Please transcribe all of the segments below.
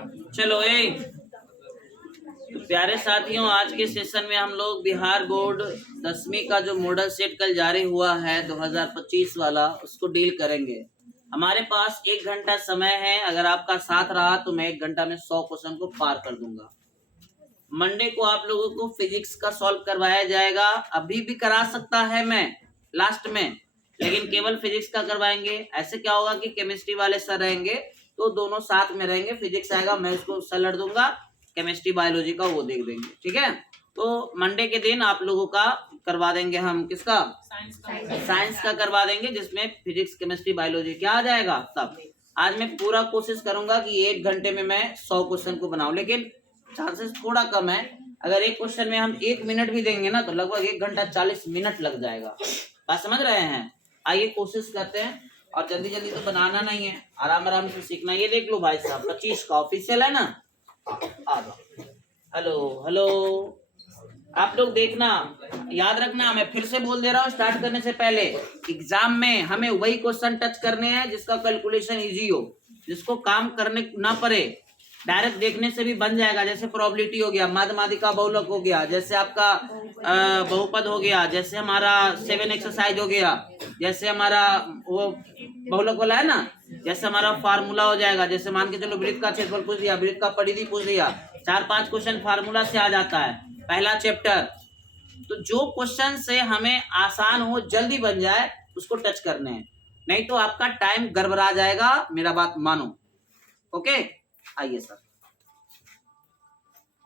चलो तो प्यारे साथियों, आज के सेशन में हम लोग बिहार बोर्ड 10वीं का जो मॉडल सेट कल जारी हुआ है 2025 वाला, उसको डील करेंगे। हमारे पास 1 घंटा समय है। अगर आपका साथ रहा तो मैं 1 घंटा में 100 क्वेश्चन को पार कर दूंगा। मंडे को आप लोगों को फिजिक्स का सॉल्व करवाया जाएगा। अभी भी करा सकता है मैं लास्ट में, लेकिन केवल फिजिक्स का करवाएंगे। ऐसे क्या होगा कि केमिस्ट्री वाले सर रहेंगे तो दोनों साथ में रहेंगे। फिजिक्स आएगा, मैं उसको सर लड़ दूंगा, केमिस्ट्री बायोलॉजी का वो देख देंगे। ठीक है, तो मंडे के दिन आप लोगों का करवा देंगे हम। किसका? साइंस का करवा देंगे, जिसमें फिजिक्स केमिस्ट्री बायोलॉजी क्या आ जाएगा तब। आज मैं पूरा कोशिश करूंगा कि 1 घंटे में मैं 100 क्वेश्चन को बनाऊं, लेकिन चांसेस थोड़ा कम है। अगर एक क्वेश्चन में हम 1 मिनट भी देंगे ना तो लगभग 1 घंटा 40 मिनट लग जाएगा। बात समझ रहे हैं? आइए कोशिश करते हैं, और जल्दी जल्दी तो बनाना नहीं है, आराम आराम से सीखना। ये देख लो भाई साहब, 25 का ऑफिशियल है ना। आ जाओ। हेलो हेलो, आप लोग देखना, याद रखना, मैं फिर से बोल दे रहा हूँ स्टार्ट करने से पहले, एग्जाम में हमें वही क्वेश्चन टच करने हैं जिसका कैलकुलेशन इजी हो, जिसको काम करने ना पड़े। डायरेक्ट देखने से भी बन जाएगा। जैसे प्रोबेबिलिटी हो गया, माध्यमादिका बहुलक हो गया, जैसे आपका बहुपद हो गया, जैसे हमारा 7 एक्सरसाइज हो गया, जैसे हमारा वो बहुलक वाला है ना, जैसे हमारा फार्मूला हो जाएगा। जैसे मान के चलो वृत्त का क्षेत्रफल पूछ दिया, वृत्त का परिधि पूछ दिया, 4-5 क्वेश्चन फार्मूला से आ जाता है पहला चैप्टर। तो जो क्वेश्चन से हमें आसान हो, जल्दी बन जाए, उसको टच करने हैं, नहीं तो आपका टाइम गड़बड़ा जाएगा। मेरा बात मानो। ओके, आइए सर,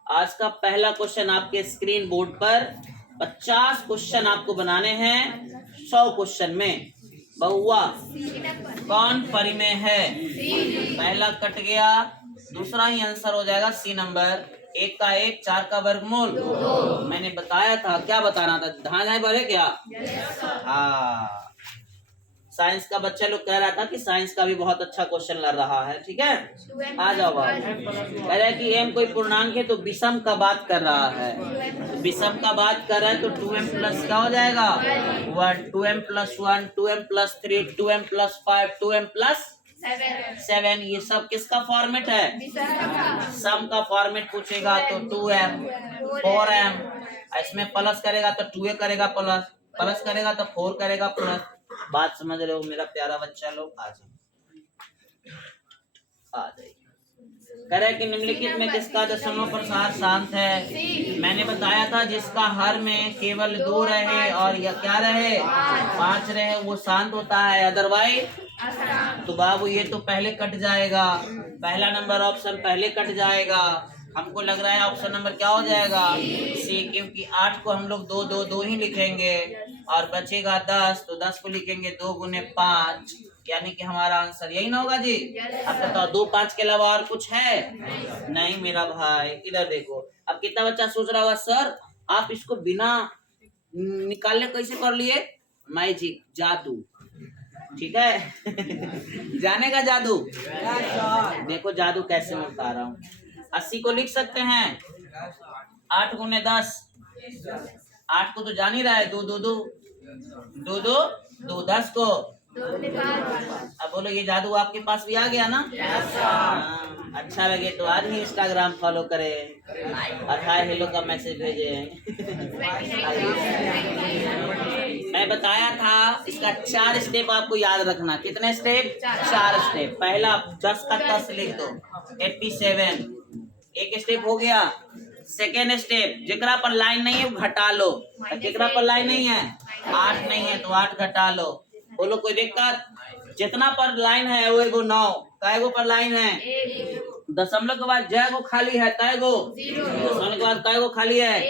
आज का पहला क्वेश्चन आपके स्क्रीन बोर्ड पर 50 क्वेश्चन आपको बनाने हैं 100 क्वेश्चन में। बहुआ कौन परिमेय है? पहला कट गया, दूसरा ही आंसर हो जाएगा सी नंबर। 1 का 1, 4 का वर्गमूल। मैंने बताया था, क्या बताना था? ध्यान भरे क्या? हाँ, साइंस का बच्चा लोग कह रहा था कि साइंस का भी बहुत अच्छा क्वेश्चन लग रहा है। ठीक है, आ जाओ बाबू। कह रहा है कि m कोई पूर्णांक है तो विषम का बात कर रहा है। तो विषम का बात कर रहा है तो 2m प्लस क्या हो जाएगा? 1, 2m plus 1, 2m plus 3, 2m plus 5, 2m plus 7। ये सब किसका फॉर्मेट है? सम का फॉर्मेट पूछेगा तो 2m, 4m। इसमें प्लस करेगा तो 2a करेगा प्लस, प्लस करेगा तो 4 करेगा प्लस। बात समझ रहे हो मेरा प्यारा बच्चा लोग? आ जाइए। कह रहे कि निम्नलिखित में किसका दशमलव प्रसार शांत है? मैंने बताया था जिसका हर में केवल 2 रहे और या क्या रहे 5 रहे वो शांत होता है, अदरवाइज। तो बाबू ये तो पहले कट जाएगा, पहला नंबर ऑप्शन पहले कट जाएगा। हमको लग रहा है ऑप्शन नंबर क्या हो जाएगा? सी, क्योंकि 8 को हम लोग 2 ही लिखेंगे और बचेगा 10, तो 10 को लिखेंगे 2 गुने 5, यानी कि हमारा आंसर यही ना होगा जी। अब बताओ 2, 5 के अलावा और कुछ है? नहीं मेरा भाई, इधर देखो। अब कितना बच्चा सोच रहा होगा सर आप इसको बिना निकालने कैसे कर लिए? मैजिक, जादू। ठीक है जाने का जादू। देखो जादू कैसे मैं बता रहा हूँ। 80 को लिख सकते हैं 8 गुने 10। 8 को तो जान ही रहा है, 2 2 2 2 2 2 10 को। अब बोलो ये जादू आपके पास भी आ गया ना? अच्छा लगे तो आज ही इंस्टाग्राम फॉलो करें और हाय हेलो का मैसेज भेजें। मैं बताया था इसका 4 स्टेप आपको याद रखना। कितने स्टेप? 4 स्टेप। पहला 10 का 10 लिख दो, 87, एक स्टेप हो गया। सेकेंड स्टेप, जेकरा पर लाइन नहीं है वो घटा लो। जेकरा पर लाइन नहीं है, 8 नहीं है तो 8 घटा लो। बोलो कोई दिक्कत? जितना पर लाइन है वो एगो 9, कैगो पर लाइन है? दशमलव के बाद जय गो खाली है, कैगो? दशमलव के बाद कैगो खाली है?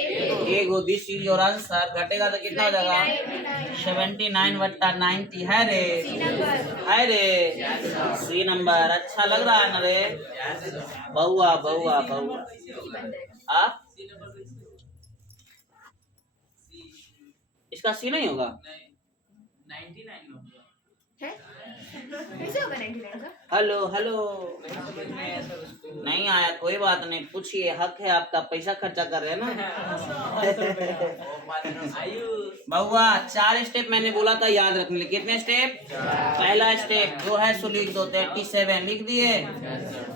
एगो। This is your answer. घटेगा तो कितना हो जाएगा? 79/90 है रे, है रे, सी नंबर। अच्छा लग रहा है ना रे? बहुआ बहुआ बहुआ। आप इसका सी नहीं होगा? 99 होगा। कैसे होगा 99? हेलो हेलो, नहीं आया कोई बात नहीं, पूछिए, हक है आपका, पैसा खर्चा कर रहे हैं ना। बहुआ 4 स्टेप मैंने बोला था याद रखने। कितने स्टेप? पहला स्टेप जो है सो लिख दो, 87 लिख दिए।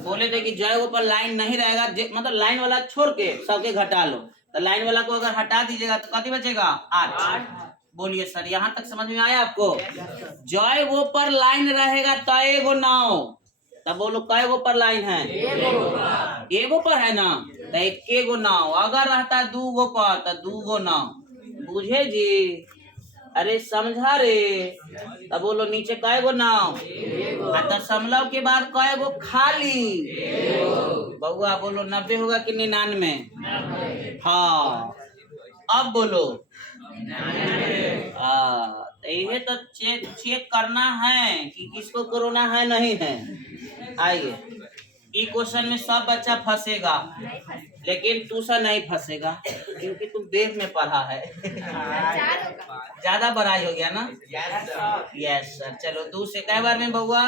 बोले थे कि जय वो पर लाइन नहीं रहेगा, मतलब लाइन वाला छोड़ के सबके घटा लो, तो लाइन वाला को अगर हटा दीजिएगा तो कितनी बचेगा 8। बोलिए सर, यहाँ तक समझ में आया आपको? जय वो पर लाइन रहेगा तो एगो नाव, तब बोलो कै गो पर लाइन है? एगो पर है ना, तो एक गो नाव। अगर रहता 2 गो पर तो 2 गो नाव। बुझे जी? अरे समझा रे? तब बोलो नीचे कै गो नाव, दशमलव के बाद कै गो खाली? बउआ बोलो 90 होगा कि 99? हाँ, अब बोलो। ये तो चेक करना है कि किसको कोरोना है नहीं है। आइए, ई क्वेश्चन में सब बच्चा फंसेगा, लेकिन ट्यूशन नहीं फंसेगा क्योंकि तुम देव में पढ़ा है। ज्यादा बड़ाई हो गया ना? Yes sir. चलो 2 से कै बार में बउआ?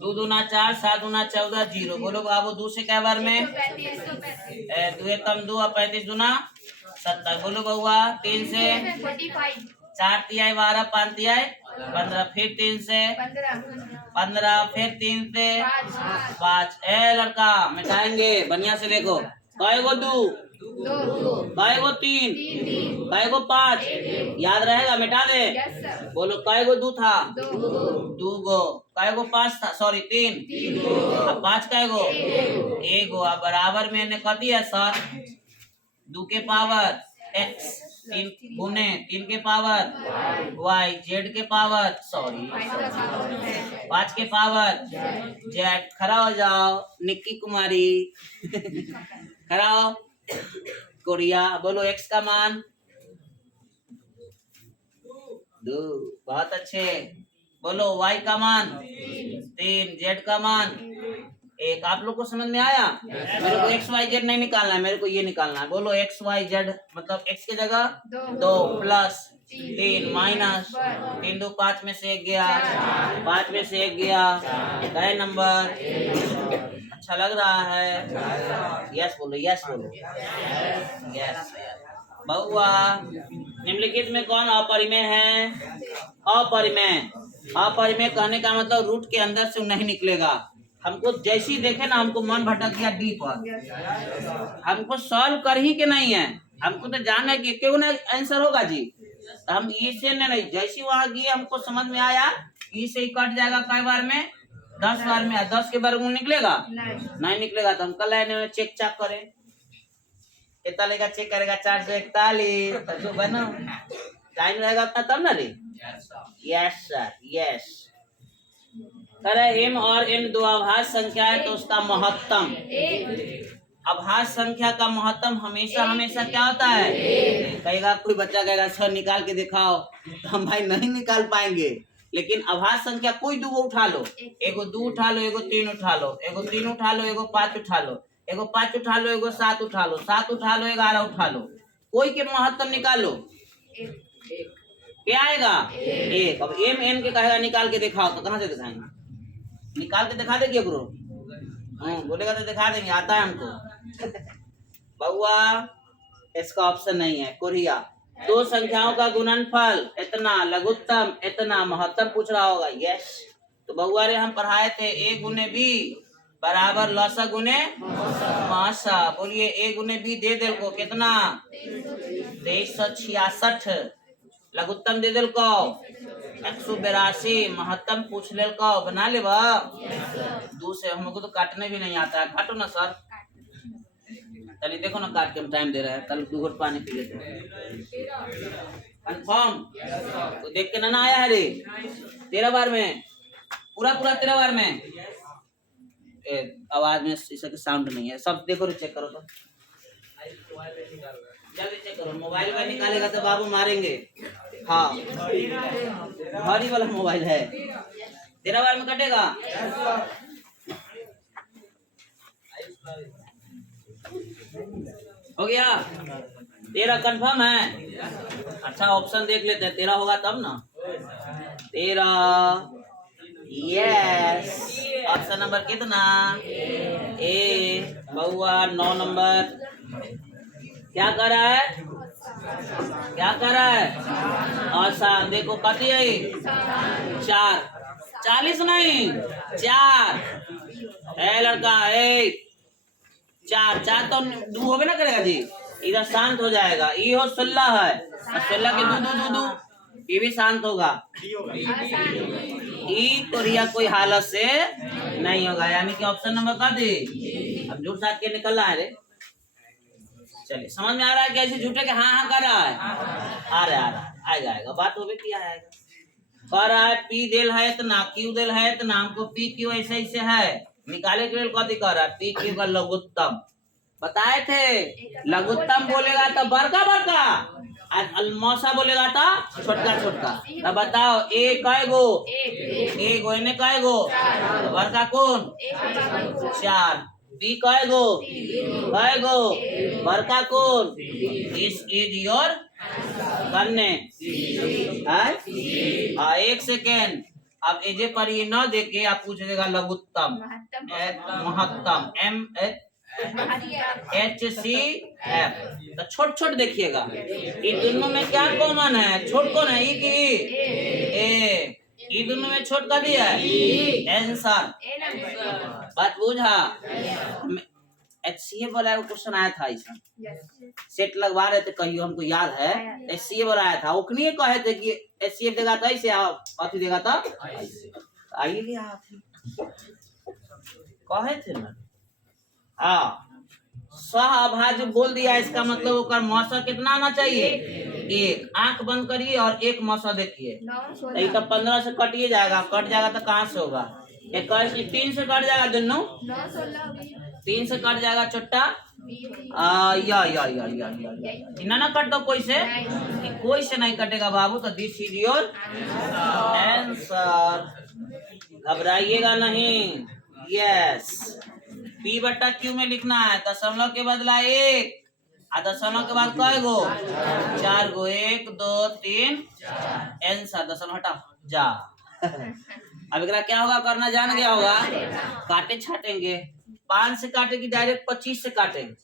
2 दूना 4, 7 दूना 14, 0। बोलो बाबू 2 से कै बार में? 2 कम 2 और 35 दूना 70। बोलो बउआ 3 से? 4 तिहाई 12, 5 तिहाई 15, फिर 3 से 15, फिर 3 से 5। ए लड़का मिटाएंगे, बढ़िया से देखो। कै गो 2? कै गो 3? कै गो 5? याद रहेगा? मिटा दे। बोलो कै गो 2 था? 2 गो। कै गो 5 था? सॉरी 3। अब 5 कै गो? 1 गो। अब बराबर में ने कर दिया सर, 2 के पावर x, 3 गुने 3 के पावर y, z के पावर सॉरी 5 के पावर z। खड़ा हो जाओ निक्की कुमारी। खड़ा हो कोरिया। बोलो x का मान 2। बहुत अच्छे। बोलो y का मान 3, z का मान 1। आप लोग को समझ में आया? मेरे को x y z नहीं निकालना है, मेरे को ये निकालना है। बोलो x y z मतलब x की जगह 2 प्लस 3 माइनस 3 2 5 में से 1 गया, 5 में से 1 गया। कै नंबर? अच्छा लग रहा है? यस बोलो, यस बोलो, यस। बउआ निम्नलिखित में कौन अपरिमेय है? अपरिमेय। अपरिमेय कहने का मतलब रूट के अंदर से नहीं निकलेगा। हमको जैसी देखे ना, हमको मन भटक गया डी पर, हमको सॉल्व कर ही के नहीं है, हमको तो जानना है कि क्यों ना आंसर होगा जी। तो हम ई से नहीं, जैसी वहां गए हमको समझ में आया ई से ही कट जाएगा। कई बार में? 10 बार में। 10 के वर्गमूल निकलेगा? नहीं निकलेगा। तो हम कल आने चेक चाक करें, कितना लेगा चेक करेगा? 441 तो बनो टाइम रहेगा उतना तब ना रे। Yes sir, yes. एम और एन 2 अभाज्य संख्या है तो उसका महत्तम। अभाज्य संख्या का महत्तम हमेशा हमेशा क्या होता है? कहेगा कोई बच्चा कहेगा सर निकाल के दिखाओ, तो हम भाई नहीं निकाल पाएंगे। लेकिन अभाज्य संख्या कोई 2 उठा लो, एगो 2 उठा लो, एगो 3 उठा लो, एगो 3 उठा लो, एगो 5 उठा लो, एगो 5 उठा लो, एगो 7 उठा लो, 7 उठा लो, 11 उठा लो, कोई के महत्तम निकालो। क्या आएगा? 1। अब एम एन के कहेगा निकाल के दिखाओ, तो कहाँ से दिखाएंगे? निकाल के दिखा देंगे गुरु? बोलेगा तो दिखा देंगे, आता है हमको। बउआ इसका ऑप्शन नहीं है। कोरिया 2 संख्याओं का गुणनफल इतना, लघुत्तम इतना, महत्तम पूछ रहा होगा। यस। तो बउआ रे हम पढ़ाए थे a गुने b बराबर लसा गुने मासा। बोलिए a गुने b दे दिल को कितना? 2366। लघुत्तम दे दिल को 182। महत्तम पूछ ले को बना ले बा। 2 से हम लोग को तो काटने भी नहीं आता है। काटो ना सर, चलिए देखो ना काट के हम टाइम दे रहे हैं। कल 2 घूंट पानी पी लेते कंफर्म? तो देख के ना आया है रे 13 बार में, पूरा 13 बार में। आवाज में इसका साउंड नहीं है। सब देखो रे, चेक करो तो जल्दी चेक करो। मोबाइल में निकालेगा तो बाबू मारेंगे। हाँ भारी वाला मोबाइल है। 13 बार में कटेगा? हो गया? 13 कंफर्म है? अच्छा ऑप्शन देख लेते हैं, 13 होगा तब ना। 13 यस। ऑप्शन नंबर कितना? ए। बउआ 9 नंबर क्या कर रहा है? क्या कर रहा है? आसान। देखो कती है 4, 40 नहीं 4। ए लड़का ए, चार चार तो दू होबे ना करेगा जी, इधर शांत हो जाएगा। ई हो 16 है, 16 के दू दू दू दू, ये भी शांत होगा। ई कोरिया कोई हालत से नहीं होगा, यानी कि ऑप्शन नंबर का दी। अब झूठ साथ के निकल रहा है रे। चलिए समझ में आ रहा है कैसे झूठे के हाँ हाँ कर रहा है, आ रहा है, आएगा आएगा, बात हो गई क्या है। कह रहा है पी दिल है तो ना क्यू दिल है तो नाम को पी क्यू ऐसे ऐसे है, निकाले के लिए कथी कर रहा है, पी क्यू का लघुत्तम बताए थे। लघुत्तम बोलेगा तो बड़का बड़का, मौसा बोलेगा तो छोटका छोटका। तब बताओ ए कै गो, ए गो इन्हें कै गो, बड़का कौन 4, बी कै गो, बड़का कौन, दिस इज योर करने है। एक सेकेंड, अब एजे पर ये न देके आप पूछ देगा लघुत्तम महत्तम HCF, तो छोट छोट देखिएगा, ये दोनों में क्या कॉमन है, छोट कौन है, ई की ए, ये दोनों में छोट का दिया है आंसर। बात बुझा। HCF वाला क्वेश्चन आया था, इसमें सेट लगवा रहे थे कहियो, हमको याद है HCF वाला आया था, उकनी कहे थे कि HCF देगा था ऐसे, अथी देगा था आइए आप कहे थे ना। हाँ सहअभाज्य बोल दिया, इसका मतलब उसका मौसा कितना आना चाहिए, एक। आंख बंद करिए और एक मौसा देखिए, नहीं तो 15 से कटिए जाएगा, कट जाएगा तो कहाँ से होगा, 3 से कट जाएगा, दोनों 3 से कट जाएगा छोटा, या ना कट दो कोई से नहीं कटेगा बाबू, तो दिस इज योर आंसर, घबराइएगा नहीं। यस, P बट्टा Q में लिखना है, दशमलव के बदला 1, दशमलव के बाद कै गो 4 गो, 1 2 3 आंसर, दशमलव हटा जा। अब इकरा क्या होगा करना जान गया होगा, काटे छाटेंगे, 5 से काटे कि डायरेक्ट 25 से काटेंगे,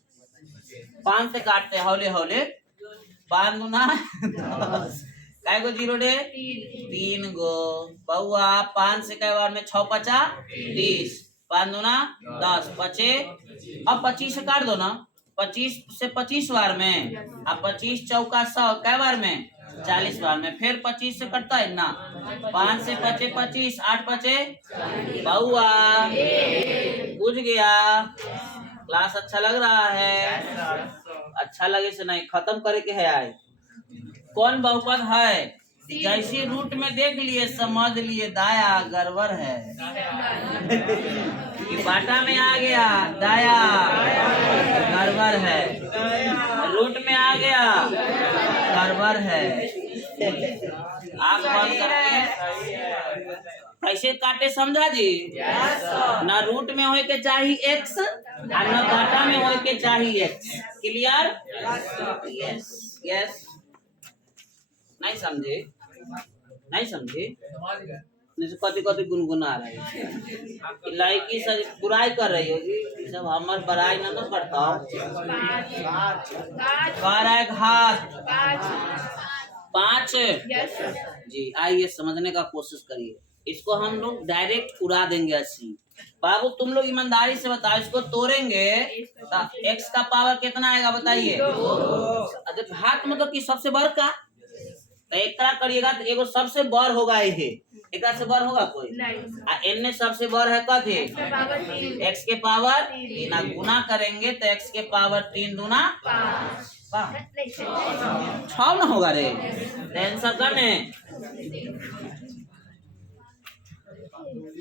5 से काटते हौले हौले, 5 गुना 10, कै गो 0 रे 3 गो बउआ, 5 से कै बार में 6 5 30, 5 दूना 10 बचे, अब 25 से काट दो ना, 25 से 25 बार में, अब 25 चौका 100 कै बार में 40 बार में, फिर 25 से कटता है ना, 5 से बचे 25, 8 बचे बउआ, बुझ गया। क्लास अच्छा लग रहा है, अच्छा लगे से नहीं खत्म करे के है। आज कौन बहुपद है, जैसी रूट में देख लिए समझ लिए दाया गड़बड़ है, कि बाटा में आ गया दाया गड़बड़ है, रूट में आ गया गड़बड़ है। आप बंद करके कैसे काटे समझा जी, ना रूट में होए के चाहिए x और ना बाटा में होए के चाहिए x, क्लियर। यस यस, नहीं समझे नहीं समझे, कति कति गुनगुना रही है, लड़की सब बुराई कर रही होगी, सब हमार बड़ाई ना करता है। घात 5 जी, आइए समझने का कोशिश करिए, इसको हम लोग डायरेक्ट उड़ा देंगे 80। बाबू तुम लोग ईमानदारी से बताओ, इसको तोड़ेंगे तो x का पावर कितना आएगा बताइए, घात मतलब कि सबसे बड़ का, तो एक तरह करिएगा तो एगो सबसे बड़ होगा, ये एक से बड़ होगा कोई, n सबसे बड़ है कथी x के पावर 3, गुना करेंगे तो x के पावर 3 दूना 6 ना होगा रे, आंसर करने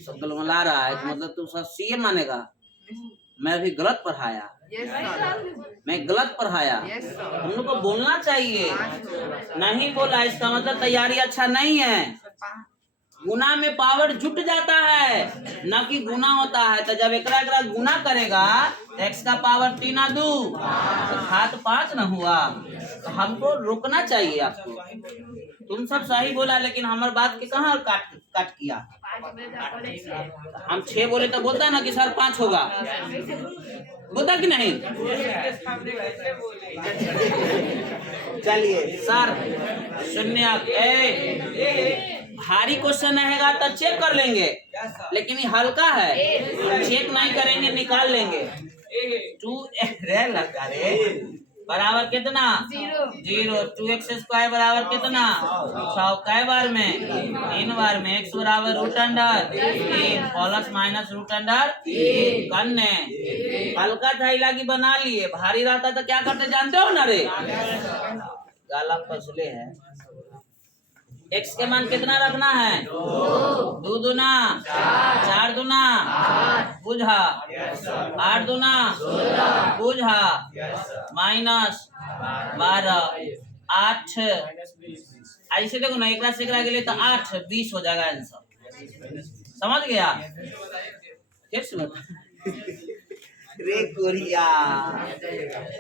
सब गलमला रहा है, मतलब तू सब सीए मानेगा, मैं भी गलत पढ़ाया, मैं गलत पढ़ाया, हम लोग को बोलना चाहिए, नहीं बोला इसका मतलब तैयारी अच्छा नहीं है। गुना में पावर जुट जाता है, न कि गुना होता है, तो जब एक गुना करेगा तो x का पावर 3 2 तो घात 5 न हुआ, तो हमको रोकना चाहिए आपको। तुम सब सही बोला, लेकिन हमारे बात के कहाँ काट किया, हम 6 बोले तो बोलता ना कि सर 5 होगा, बोलता कि नहीं। चलिए सर शून्य भारी क्वेश्चन रहेगा तो चेक कर लेंगे, लेकिन ये हल्का है, चेक नहीं करेंगे, निकाल लेंगे। 2 लगा रे बराबर कितना 0। 2x² बराबर कितना 6 कै बार में 3 बार में। x बराबर √3 प्लस माइनस √3 करने हल्का था इलाकी बना लिए, भारी रहता तो क्या करते जानते हो ना रे, गाला फसले है। x के मान कितना रखना है 2 दूना 4 दूना बुझा 8 दूना बुझा माइनस 12 8 ऐसे देखो ना, एक से एकरा के लिए तो 8 20 हो जाएगा आंसर, समझ गया। फिर से बता रे कोरिया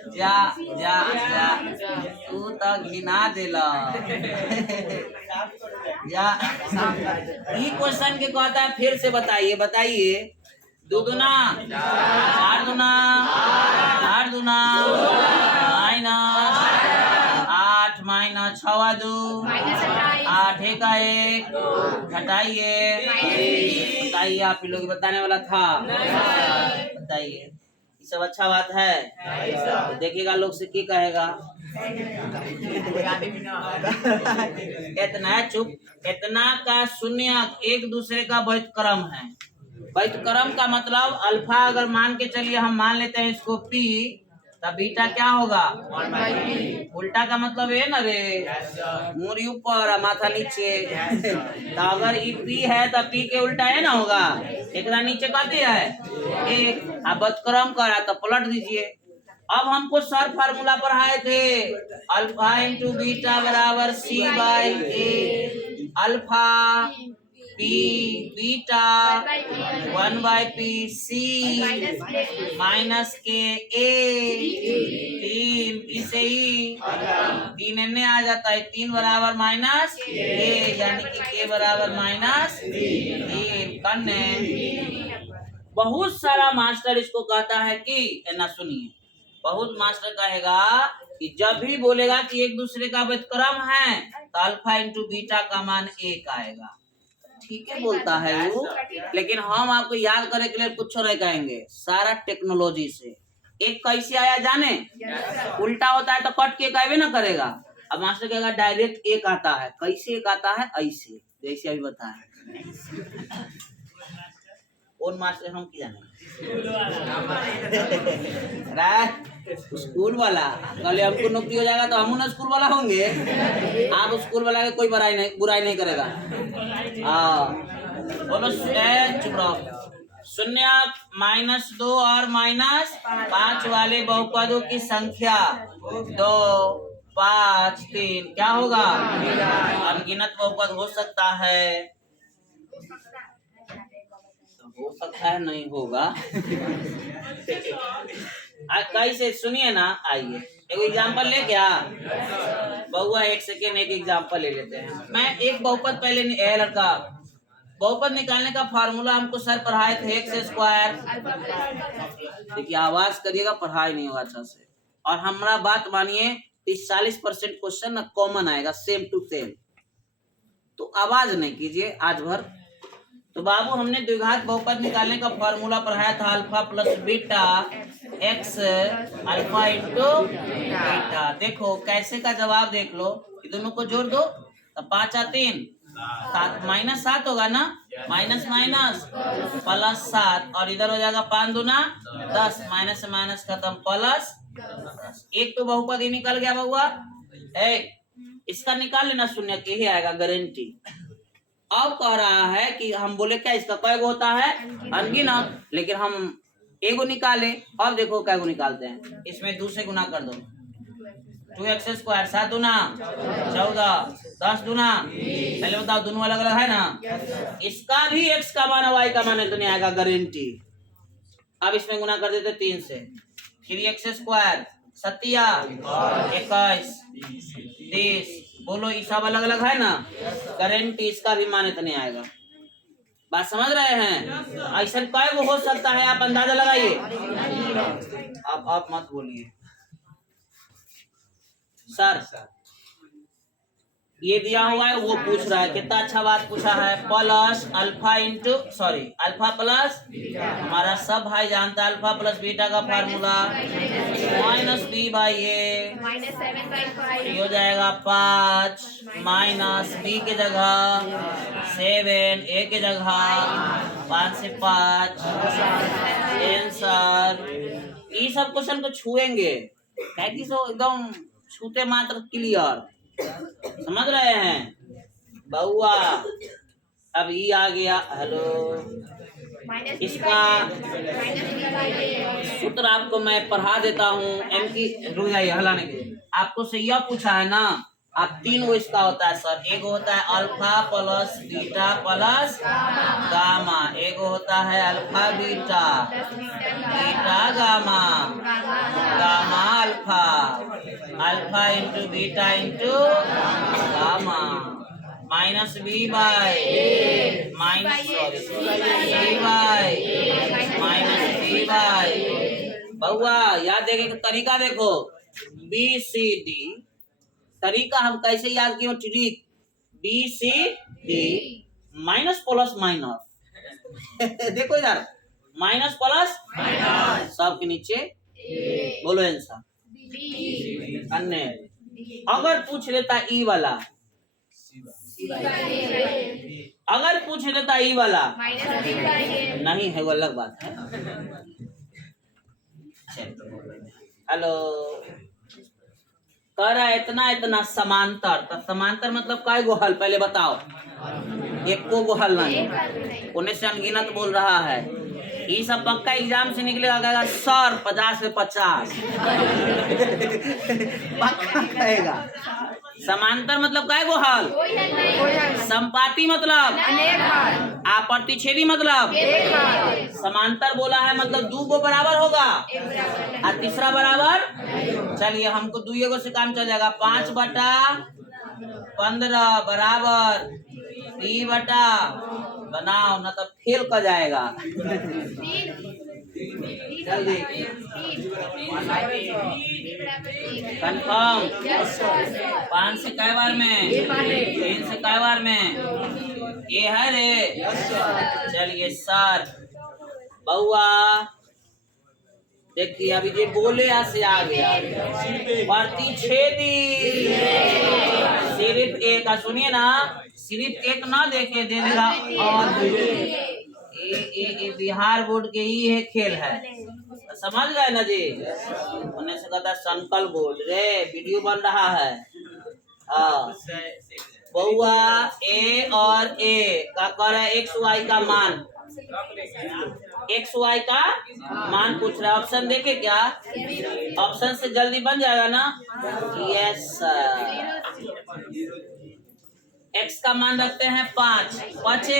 जा जा जा तू तो घिना देला या ये क्वेश्चन के कहता है, फिर से बताइए बताइए। 2 दूना 4 दूना 8 दूना माइनस 8 माइनस 6 2 8 1 घटाइए। बताइए, आप ही लोग बताने वाला था, बताइए। ये सब अच्छा बात है, तो देखिएगा लोग से की कहेगा। इतना चुप, इतना का शून्य एक दूसरे का व्युत्क्रम है। व्युत्क्रम का मतलब अल्फा अगर मान के चलिए, हम मान लेते हैं इसको p, तब बीटा क्या होगा 1/p। उल्टा का मतलब है ना रे, मुरी ऊपर माथा नीचे। तो अगर ये p है तो p के उल्टा है ना होगा, एक नीचे कहती है एक। अब व्युत्क्रम करा तो पलट दीजिए। अब हमको सर फार्मूला पढ़ाए थे, अल्फा इंटू बीटा बराबर c/a, alpha p beta 1/p c minus के a 3, इसे ही 3 एने आ जाता है, 3 बराबर माइनस a, यानी कि k बराबर माइनस 3 करने। बहुत सारा मास्टर इसको कहता है कि ना, सुनिए, बहुत मास्टर कहेगा कि जब भी बोलेगा कि एक दूसरे का व्युत्क्रम है तो अल्फा इंटू बीटा का मान 1 आएगा। ठीक है बोलता है वो, लेकिन हम आपको याद करने के लिए कुछ नहीं कहेंगे, सारा टेक्नोलॉजी से। एक कैसे आया जाने, उल्टा होता है तो कट के कहवे ना करेगा। अब मास्टर कहेगा डायरेक्ट 1 आता है, कैसे 1 आता है, ऐसे जैसे अभी बताया। कौन मास्टर हम की जाने स्कूल वाला, कल हमको नौकरी हो जाएगा तो हम ना स्कूल वाला होंगे। आप स्कूल वाला के कोई बुराई नहीं करेगा। बोलो चुप रहो। 0 -2 और -5 वाले बहुपदों की संख्या 2 5 3 क्या होगा, अनगिनत बहुपद हो सकता है, हो सकता है नहीं होगा। कैसे सुनिए ना, आइए एक एग्जांपल ले, क्या बहुआ, एक सेकेंड एक एग्जांपल ले लेते हैं। मैं एक बहुपद पहले लड़का बहुपद निकालने का फार्मूला हमको सर पढ़ाए थे, x²। देखिए आवाज करिएगा, पढ़ाई नहीं होगा अच्छा से। और हमारा बात मानिए, 30-40% क्वेश्चन ना कॉमन आएगा, सेम टू सेम, तो आवाज नहीं कीजिए आज भर। तो बाबू हमने द्विघात बहुपद निकालने का फॉर्मूला पढ़ाया था, alpha plus beta x alpha into beta. देखो कैसे का जवाब देख लो, दोनों को जोड़ दो तो 5 और 3 7 -7 होगा ना, माइनस माइनस प्लस 7, और इधर हो जाएगा 5 दूना 10, माइनस से माइनस खत्म, प्लस 1। तो बहुपद ही निकल गया बहुआ, इसका निकाल लेना, शून्य के ही आएगा गारंटी। अब कह रहा है कि हम बोले क्या इसका कै गो होता है, अनगिनत, लेकिन हम एगो निकाले। अब देखो कै गो निकालते हैं, इसमें 2 से गुना कर दो, 2x² 7 दूना 14 10 दूना, पहले बताओ दोनों अलग अलग है ना, इसका भी x का मान y का मान तो नहीं आएगा गारंटी। अब इसमें गुना कर देते 3 से, 3x² 7 21 30। बोलो ये सब अलग अलग है ना, गारंटी इसका भी मान इतने आएगा। बात समझ रहे हैं, ऐसा कै गो हो सकता है, आप अंदाजा लगाइए। आप मत बोलिए सर, ये दिया हुआ है, वो पूछ रहा है। कितना अच्छा बात पूछा है। Plus alpha into alpha plus, हमारा सब भाई जानता है अल्फा प्लस बीटा का फार्मूला माइनस बी बाई ए, ये हो जाएगा 5 माइनस बी के जगह 7, ए के जगह 5 से 5 आंसर। ये सब क्वेश्चन को छुएंगे, एकदम छूते मात्र क्लियर, समझ रहे हैं बउआ। अब ये आ गया। हेलो, इसका सूत्र आपको मैं पढ़ा देता हूँ। एम की रुक जाइए, हलाने के। आपको से यह पूछा है ना, आप 3 गो इसका होता है सर। एक होता है alpha plus beta plus gamma, एक होता है alpha beta, beta gamma, gamma alpha, alpha into beta into gamma, minus b by minus b by minus b by. बउआ याद देखे का तरीका देखो, बी सी डी। तरीका हम कैसे याद किए? Trick b c d minus plus minus देखो इधर, माइनस प्लस सब के नीचे बोलो आंसर। अन्य अगर पूछ लेता ई वाला, अगर पूछ लेता ई वाला नहीं है, वो अलग बात है। हेलो, कह रहा है इतना इतना समांतर। तो समांतर मतलब काय गो हल पहले बताओ? एक को हल नहीं, उन्हें से अनगिनत बोल रहा है। ये सब पक्का एग्जाम से निकलेगा, कहेगा सर 50 से 50 पक्का कहेगा। समांतर मतलब काय गो हल? संपाती मतलब प्रतिच्छेदी मतलब। समांतर बोला है मतलब 2 गो बराबर होगा और तीसरा बराबर। चलिए हमको 2 गो से काम चल जाएगा। 5/15 बराबर 3 बनाओ, ना तो फेल कर जाएगा। कंफर्म 5 से कै बार में, 3 से कै बार में, ये है रे। चलिए सर बउआ देखिए, अभी ये बोले से आ गया प्रतिच्छेदी। सिर्फ एक, सुनिए ना, सिर्फ एक ना देखे दे देगा। और ये बिहार बोर्ड के ही है खेल है, समझ गए ना जी? उन्हें से कहता है संकल्प बोर्ड रे, वीडियो बन रहा है। बउआ ए और ए का कर है एक्स वाई का मान, एक्स वाई का मान पूछ रहा है। ऑप्शन देखे क्या? ऑप्शन से जल्दी बन जाएगा ना? Yes sir. एक्स का मान रखते हैं 5, 5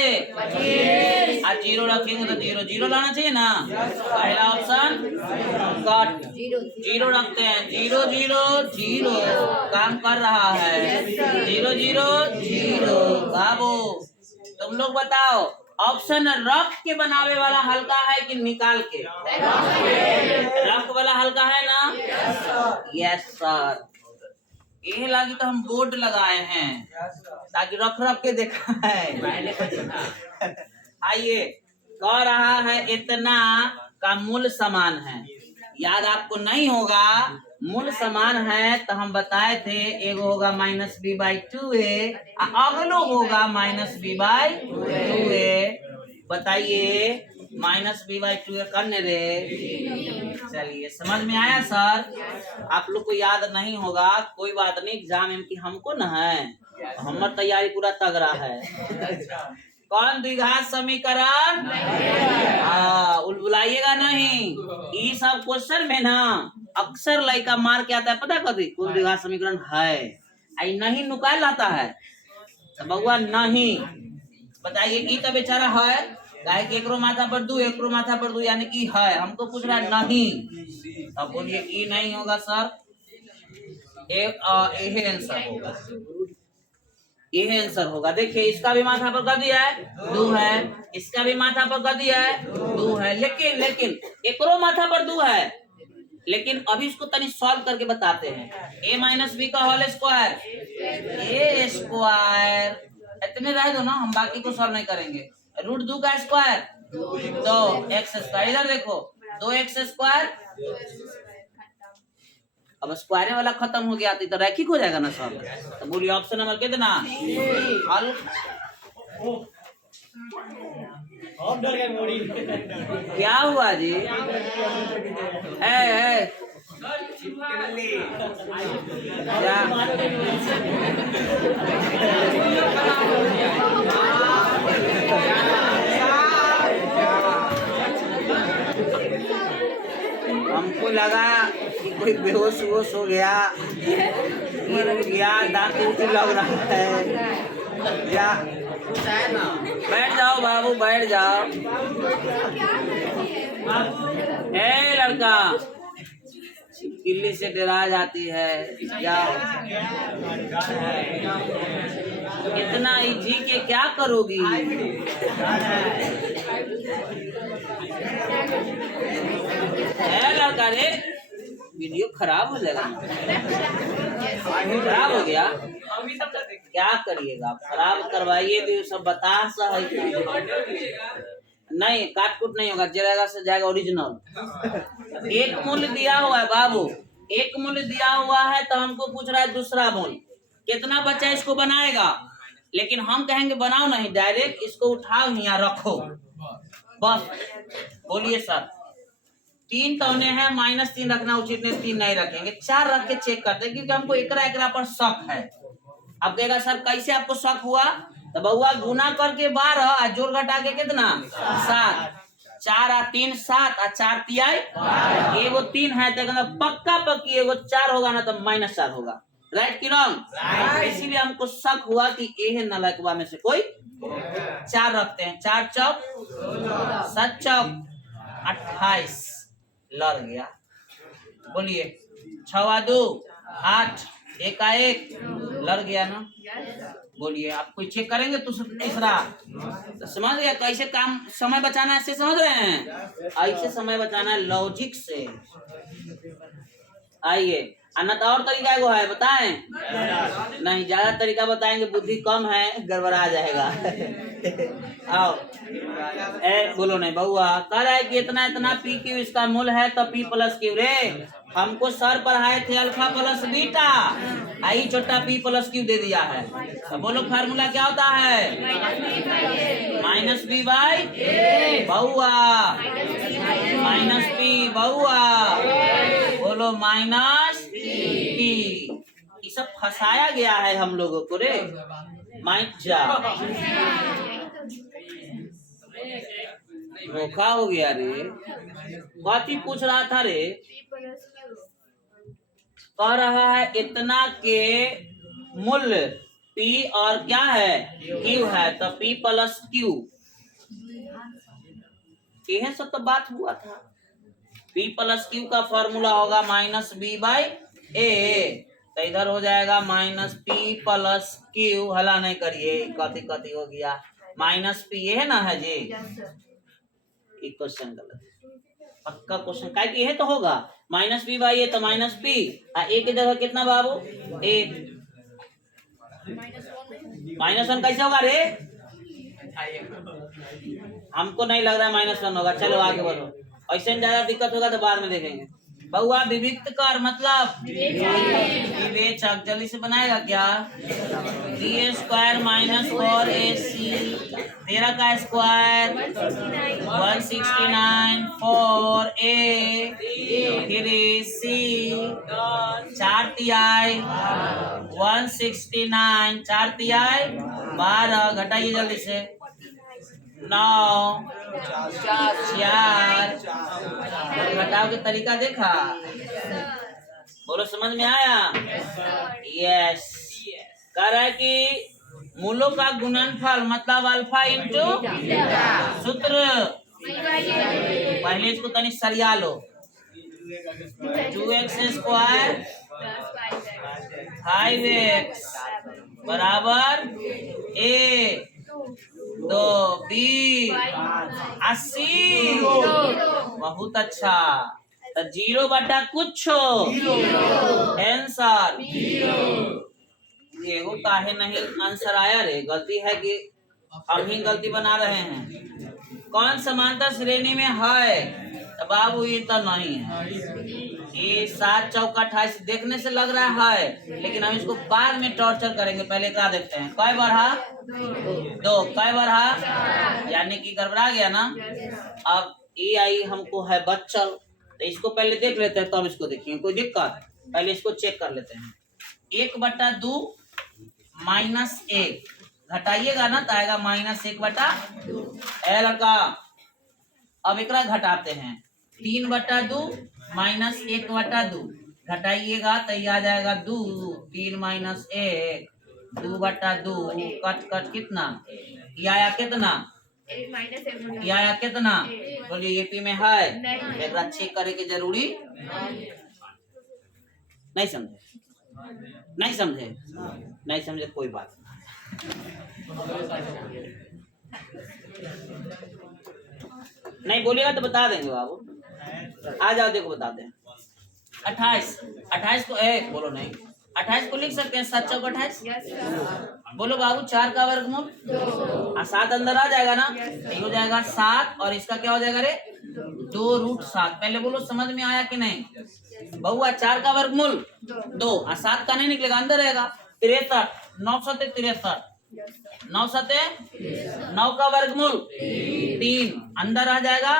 और 0 रखेंगे तो 0 0 लाना चाहिए ना। पहला ऑप्शन कट, 0 रखते हैं। 0 0 0 काम कर रहा है। 0 0 0 बाबू तुम लोग बताओ, ऑप्शन रख के बनावे वाला हल्का है कि निकाल के? रख वाला हल्का है ना? Yes sir. यही लगी तो हम बोर्ड लगाए हैं ताकि रख रख के देखा है। आइए, कह रहा है इतना का मूल समान है। याद आपको नहीं होगा, मूल समान है तो हम बताए थे। एक होगा -b/2a, अगलो होगा -b/2a। बताइए -b/2a करने रे। चलिए समझ में आया सर? आप लोग को याद नहीं होगा, कोई बात नहीं, एग्जाम में कि हमको न है, हमारी तैयारी पूरा तगड़ा है। कौन द्विघात समीकरण? बुलाइएगा नहीं। ये सब क्वेश्चन में ना अक्सर लड़का मार के आता है, पता कभी कौन द्विघात समीकरण है, आई नहीं नुकाल आता है। तो भगवान नहीं बताइए, ई तो बेचारा है, काहे कि एकरो माथा पर 2, एकरो माथा पर 2, यानी कि है। हमको पूछ रहा है नहीं, अब बोलिए ई नहीं होगा सर, एक यही आंसर होगा, यही आंसर होगा। देखिए इसका भी माथा पर कर दिया है 2 है, इसका भी माथा पर कर दिया है 2 है, लेकिन एकरो माथा पर 2 है। लेकिन अभी इसको तनी सॉल्व करके बताते हैं। a - b का होल स्क्वायर ए स्क्वायर, इतने रह दो ना, हम बाकी को सॉल्व नहीं करेंगे। रूट 2 का स्क्वायर 2x स्क्वायर, इधर देखो 2x स्क्वायर, अब स्क्वायर वाला खत्म हो गया तो रैखिक हो जाएगा ना सॉल्व। तो बोलिए ऑप्शन नंबर कितना? हल। क्या हुआ जी? है क्या? हमको लगा कि कोई बेहोश वोश हो गया, दांत उल्टी लग रहा है या। बैठ जाओ बाबू, बैठ जाओ। ए लड़का, किल्ली से डरा जाती है क्या? इतना इजी के क्या करोगी? है लड़का रे, वीडियो खराब हो जाएगा, खराब हो गया, क्या करिएगा? खराब करवाइए भी, सब बता सही नहीं, काट कुट नहीं होगा, जगह से जाएगा ओरिजिनल। एक मूल्य दिया हुआ है बाबू, एक मूल्य दिया हुआ है तो हमको पूछ रहा है दूसरा मूल्य, कितना बचा इसको बनाएगा। लेकिन हम कहेंगे बनाओ नहीं, डायरेक्ट इसको उठाओ यहाँ रखो बस। बोलिए सर, 3 तौने हैं, -3 रखना उचित नहीं, 3 नहीं रखेंगे, 4 रख के चेक करते हैं, क्योंकि हमको एकरा पर शक है। अब कहेगा सर कैसे आपको शक हुआ? तो बउआ गुना करके 12 और जोड़ घटा के कितना 7, 4 और 3 7 और 4 तिहाई, एगो 3 है तो पक्का पक्की एगो 4 होगा ना तो -4 होगा। राइट की रॉन्ग? इसीलिए हमको शक हुआ कि ये नलकवा में से कोई 4 रखते हैं। 4 चौक 7 चौक 28 लड़ गया। बोलिए 6 2 8 1 1 लड़ गया ना। बोलिए आप कोई चेक करेंगे तो तीसरा, तो समझ गया कैसे काम समय बचाना है? ऐसे समझ रहे हैं, ऐसे समय बचाना है लॉजिक से। आइए, अन्यथा और तरीका एगो है, बताएं? नहीं, ज्यादा तरीका बताएंगे बुद्धि कम है, गड़बड़ा जाएगा। आओ बोलो नहीं बउआ, कह रहा है कि इतना इतना पी क्यू इसका मूल है तो पी प्लस क्यू। रे हमको सर पढ़ाए थे अल्फा प्लस बीटा, आई छोटा पी प्लस क्यू दे दिया है। तो बोलो फार्मूला क्या होता है? -b बाई बउआ, -p बउआ, बोलो -p। ये सब फंसाया गया है हम लोगों को रे, धोखा हो गया रे। बाती पूछ रहा था रे, कह रहा है इतना के मूल्य P और क्या है Q है, तो P प्लस Q, यह सब तो बात हुआ था। P प्लस Q का फॉर्मूला होगा -b बाई a, तो इधर हो जाएगा -p प्लस Q। हला नहीं करिए, कति हो गया -p, ये है ना है जी। क्वेश्चन गलत, पक्का क्वेश्चन का ये तो होगा -b बाई ए तो -p, a की जगह कितना बाबू 1, -1 कैसे होगा रे? हमको नहीं लग रहा है -1 होगा। चलो आगे बढ़ो, ऐसे ज्यादा दिक्कत होगा तो बाद में देखेंगे। बउआ विविक्त कर मतलब विवेचक, जल्दी से बनाएगा क्या? 3a स्क्वायर -4ac, 13 का स्क्वायर 169, 4a 3c 4 तिहाई 169, 4 तिहाई 12, घटाइए जल्दी से 9 4, घटाओ के तरीका देखा? बोलो समझ में आया? यस। कह रहा है कि मूलों का गुणनफल मतलब अल्फा इंटू सूत्र, पहले इसको तनी सरिया लो। 2x स्क्वायर 5x बराबर a, 2b 80। बहुत अच्छा, तो 0 बटा कुछ आंसर ये हो काहे नहीं आंसर आया रे? गलती है कि हम ही गलती बना रहे हैं? कौन समांतर श्रेणी में है? तो बाबू ये तो नहीं है। ये 7 चौका 28 देखने से लग रहा है, लेकिन हम इसको बाद में टॉर्चर करेंगे। पहले क्या देखते हैं, कई बार हा 2, कई बार हा, यानी कि गड़बड़ा गया ना। अब ये आई हमको है बच्चल, तो इसको पहले देख लेते हैं, तब तो इसको देखिए। कोई दिक्कत? पहले इसको चेक कर लेते हैं। 1/2 -1 घटाइएगा ना तो आएगा -1/2। ए लड़का, अब एकरा घटाते हैं। 3/2 -1/2 घटाइएगा तो ये आ जाएगा 2। 3 - 1 2/2 कट कितना? ये आया कितना? ये आया कितना? बोलिए यूपी में है? एक चेक करे के जरूरी नहीं समझे? नहीं समझे? नहीं समझे कोई बात नहीं, बोलिएगा तो बता देंगे बाबू। आ जाओ, देखो बताते हैं। 28 को बोलो नहीं, 28 को लिख सकते हैं 7 चौक 28। बोलो बाबू, 4 का वर्गमूल 7 अंदर आ जाएगा ना, ये हो जाएगा 7 और इसका क्या हो जाएगा रे? 2√7। पहले बोलो समझ में आया कि नहीं? बहुआ 4 का वर्गमूल 2 और 7 का नहीं निकलेगा, अंदर रहेगा। 63 9 7 63 9 7 9 का वर्गमूल 3 अंदर आ जाएगा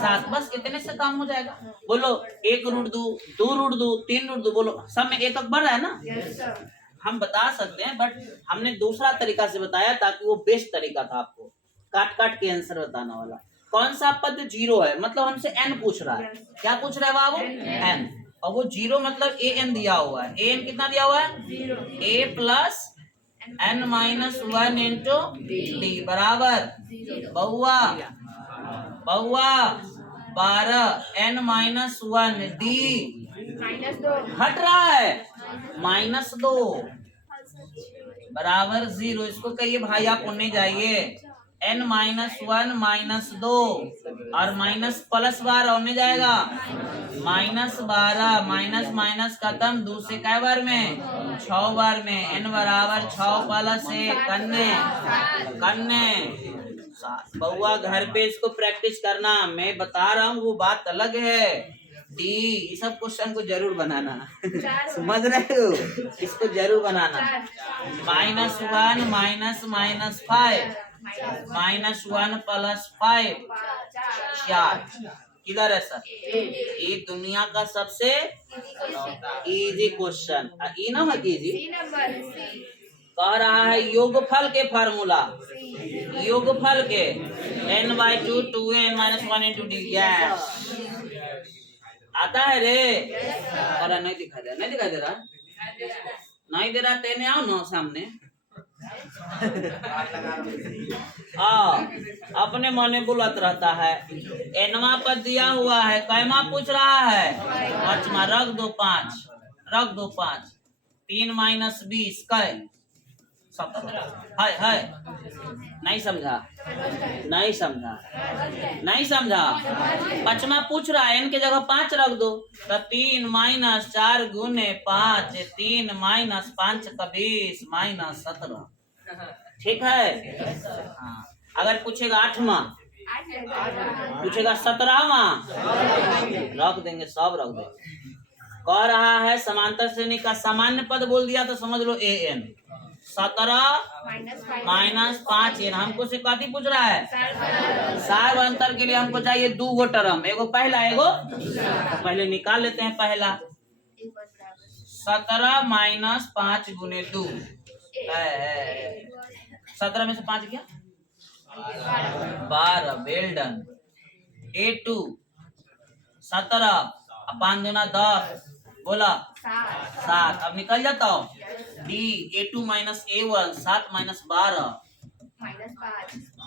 7। बस इतने से काम हो जाएगा। बोलो 1√2 2√2 3√2। बोलो सब में एक बढ़ रहा है ना? हम बता सकते हैं, बट हमने दूसरा तरीका से बताया ताकि वो बेस्ट तरीका था आपको काट काट के आंसर बताने वाला। कौन सा पद 0 है? मतलब हमसे n पूछ रहा है। क्या पूछ रहा है बाबू? n। और वो 0 मतलब an दिया हुआ है। an कितना दिया हुआ है? 0। a + n - 1 इंटू d बराबर बहुआ 12 n - 1 d हट रहा है -2 बराबर 0। इसको कहिए भाई आप उन्हें जाइए। n - 1 - 2 और माइनस प्लस बार होने जाएगा -12 माइनस माइनस खत्म। दूसरे कै बार में? 6 बार में। n बराबर 6 + 1 कन्ने 7। बउआ घर पे इसको प्रैक्टिस करना, मैं बता रहा हूँ वो बात अलग है। डी ये सब क्वेश्चन को जरूर बनाना समझ रहे हो? इसको जरूर बनाना। -1 -5 -1 + 5 4 किधर है सर? ये दुनिया का सबसे इजी क्वेश्चन। ई ना है इजी, कह रहा है योगफल के फार्मूला। योगफल के n/2 2n - 1 × d। आता है रे? और नहीं दिखाई दे रहा, नहीं दिखाई दे रहा, नहीं दे रहा। तेने आओ ना सामने। अपने मने बुलत रहता है। एनवा पर दिया हुआ है, कैमा पूछ रहा है? 5वां। रख दो 5, रख दो 5। 3 - 20 कै 17 है। नहीं समझा? नहीं समझा? नहीं समझा? 5वां पूछ रहा है, n के जगह 5 रख दो तो 3 - 4 × 5 3 - 5 का 20 - 17। ठीक है? हाँ। अगर पूछेगा 8वां, पूछेगा 17वां, रख देंगे, सब रख देंगे। कह रहा है समांतर श्रेणी का सामान्य पद बोल दिया तो समझ लो an। 17 - 5n हमको से कथी पूछ रहा है? सार अंतर के लिए हमको चाहिए 2 गो टर्म, एगो पहला एगो तो पहले निकाल लेते हैं पहला। 17 - 5 × 2 17 में से 5 क्या? 12 बेल्डन। A2 17 और 5 दूना 10 बोला 7। अब निकल जाता हूँ। D A2 - A1 7 - 12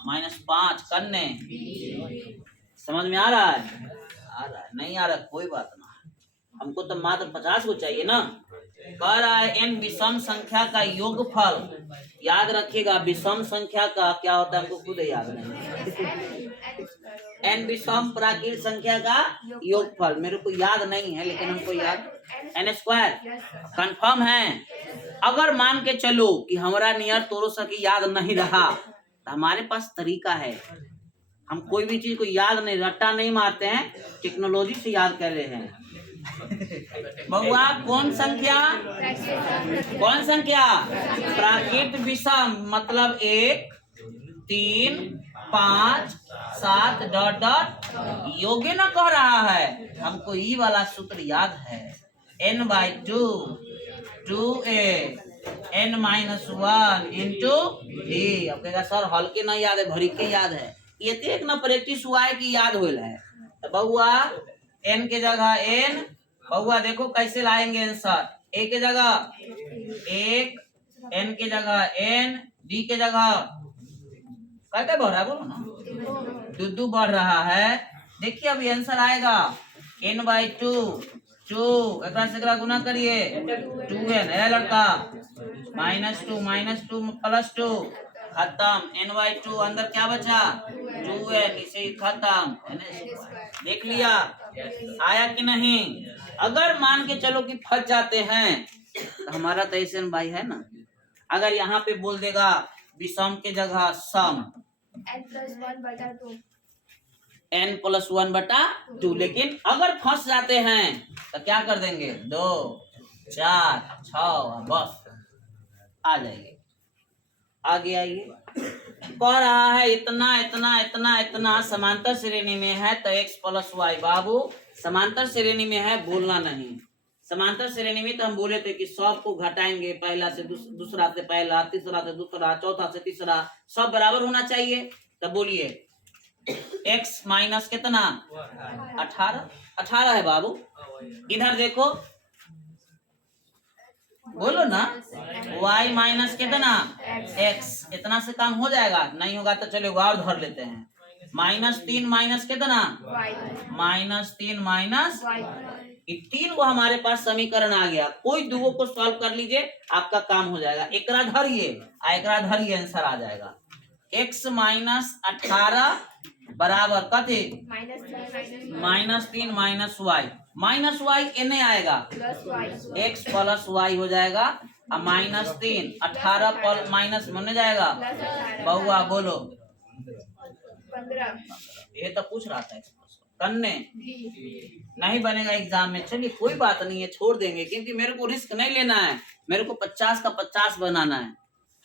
-5 करने। समझ में आ रहा है? आ रहा है? नहीं आ रहा कोई बात ना, हमको तो मात्र 50 को चाहिए ना। कह रहा है n विषम संख्या का योगफल। याद रखिएगा विषम संख्या का क्या होता है हमको खुद याद नहीं। n विषम प्राकृत संख्या का योगफल मेरे को याद नहीं है, लेकिन हमको याद n² कंफर्म है। अगर मान के चलो कि हमारा नियर तोरो सकी याद नहीं रहा, तो हमारे पास तरीका है। हम कोई भी चीज को याद नहीं, रट्टा नहीं मारते हैं, टेक्नोलॉजी से याद कर रहे हैं। बउआ कौन संख्या प्राकृत विषम मतलब 1 3 5 7 डॉट डॉट योग्य न कह रहा है, हमको ई वाला सूत्र याद है, n/2 2a n-1 into d। अब कहेगा सर हल्के ना याद है, भरी के याद है, ये तो एक ना प्रैक्टिस हुआ है कि याद होल है। तो बउआ n के जगह n, बउआ देखो कैसे लाएंगे आंसर, a के जगह 1, n के जगह n, d के जगह क्या बढ़ रहा है बोलो ना, 2 बढ़ रहा है। देखिए अभी आंसर आएगा n/2 2 एकरा से एकरा गुना करिए 2n है लड़का, -2 +2 खत्म, n/2 अंदर क्या बचा 2n, इसे खत्म। देख लिया आया कि नहीं। अगर मान के चलो कि फंस जाते हैं तो हमारा तो ऐसे भाई है ना, अगर यहाँ पे बोल देगा विषम के जगह सम n+1/2, लेकिन अगर फंस जाते हैं तो क्या कर देंगे 2 4 6 बस आ जाएंगे। आगे आइए, कह रहा है इतना इतना इतना इतना समांतर श्रेणी में है तो x + y। बाबू समांतर श्रेणी में है बोलना नहीं, समांतर श्रेणी में तो हम बोले थे कि सब को घटाएंगे, पहला से दूसरा से पहला, तीसरा से दूसरा, चौथा से तीसरा, सब बराबर होना चाहिए। तब बोलिए x माइनस कितना 18 है बाबू। इधर देखो बोलो ना y माइनस कितना x, इतना से काम हो जाएगा, नहीं होगा तो चलो और धर लेते हैं, -3 माइनस कितना -3 माइनस 3 को हमारे पास समीकरण आ गया। कोई दुगो को सॉल्व कर लीजिए आपका काम हो जाएगा। एकरा धरिए आंसर आ जाएगा। x - 18 बराबर कथे -3 माइनस y एने आएगा x + y हो जाएगा, और -3 18 पर माइनस बन जाएगा। बउआ बोलो 15, ये तो पूछ रहा था करने नहीं बनेगा एग्जाम में। चलिए कोई बात नहीं है, छोड़ देंगे, क्योंकि मेरे को रिस्क नहीं लेना है, मेरे को 50 का 50 बनाना है।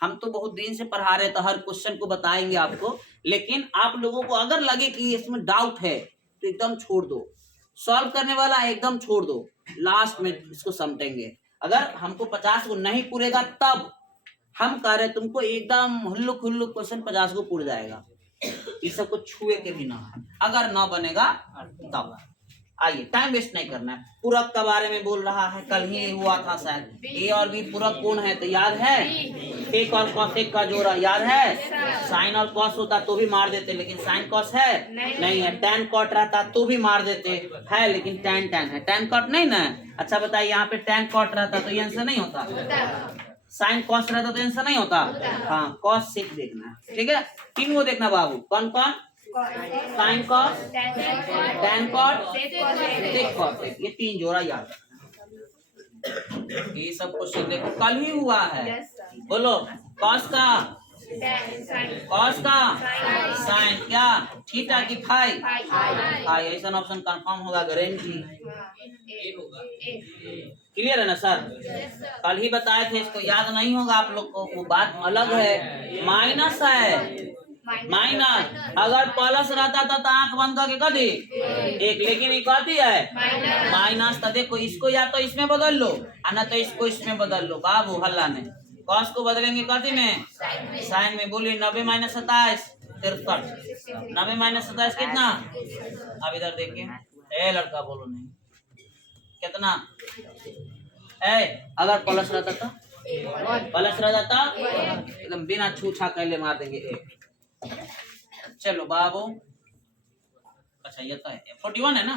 हम तो बहुत दिन से पढ़ा रहे, तो हर क्वेश्चन को बताएंगे आपको, लेकिन आप लोगों को अगर लगे कि इसमें डाउट है तो एकदम छोड़ दो, सॉल्व करने वाला एकदम छोड़ दो, लास्ट में इसको समझेंगे। अगर हमको 50 को नहीं पूरेगा तब हम कह रहे तुमको एकदम हुल्लुक क्वेश्चन 50 को पूर जाएगा, इस सब को छुए के भी ना, अगर ना बनेगा तब। आइए टाइम वेस्ट नहीं करना है। पूरक के बारे में बोल रहा है, कल ही हुआ था शायद, ए और बी पूरक कौन है तो याद है, टेक और कॉसेक का जोड़ा याद है, साइन और कॉस होता तो भी मार देते, लेकिन साइन कॉस है नहीं है, टैन कॉट रहता तो भी मार देते है, लेकिन टैन टैन है, टैन कॉट नहीं ना। अच्छा बताइए यहाँ पे टैन कॉट रहता तो ये आंसर नहीं होता, साइन कॉस रहता तो आंसर नहीं होता। हाँ कॉस सेक देखना, ठीक है, 3 को देखना बाबू, कौन कौन, साइन कॉस, टैन कॉट, सेक कॉस, ये 3 जोड़ा याद रखना। ये सब क्वेश्चन देखो कल ही हुआ है, बोलो कॉस का साइन क्या, थीटा की फाई, ऐसा ऑप्शन कंफर्म होगा, गारंटी क्लियर है ना सर। कल ही बताए थे, इसको याद नहीं होगा आप लोग को, वो बात अलग है। माइनस है, माइनस अगर प्लस रहता था तो आंख बंद करके कर दी एक, लेकिन ये कहती है माइनस, तो देखो इसको या तो इसमें बदल लो ना तो इसको इसमें बदल लो बाबू, हल्ला नहीं। कॉस को बदलेंगे कथी में, साइन में। बोलिए 90 - 27 63, 90 - 27 कितना। अब इधर देखिए, ए लड़का बोलो नहीं कितना, अगर प्लस रहता था, एकदम बिना छूछा कैले मार देंगे। चलो बाबू, अच्छा ये तो है 41 है ना।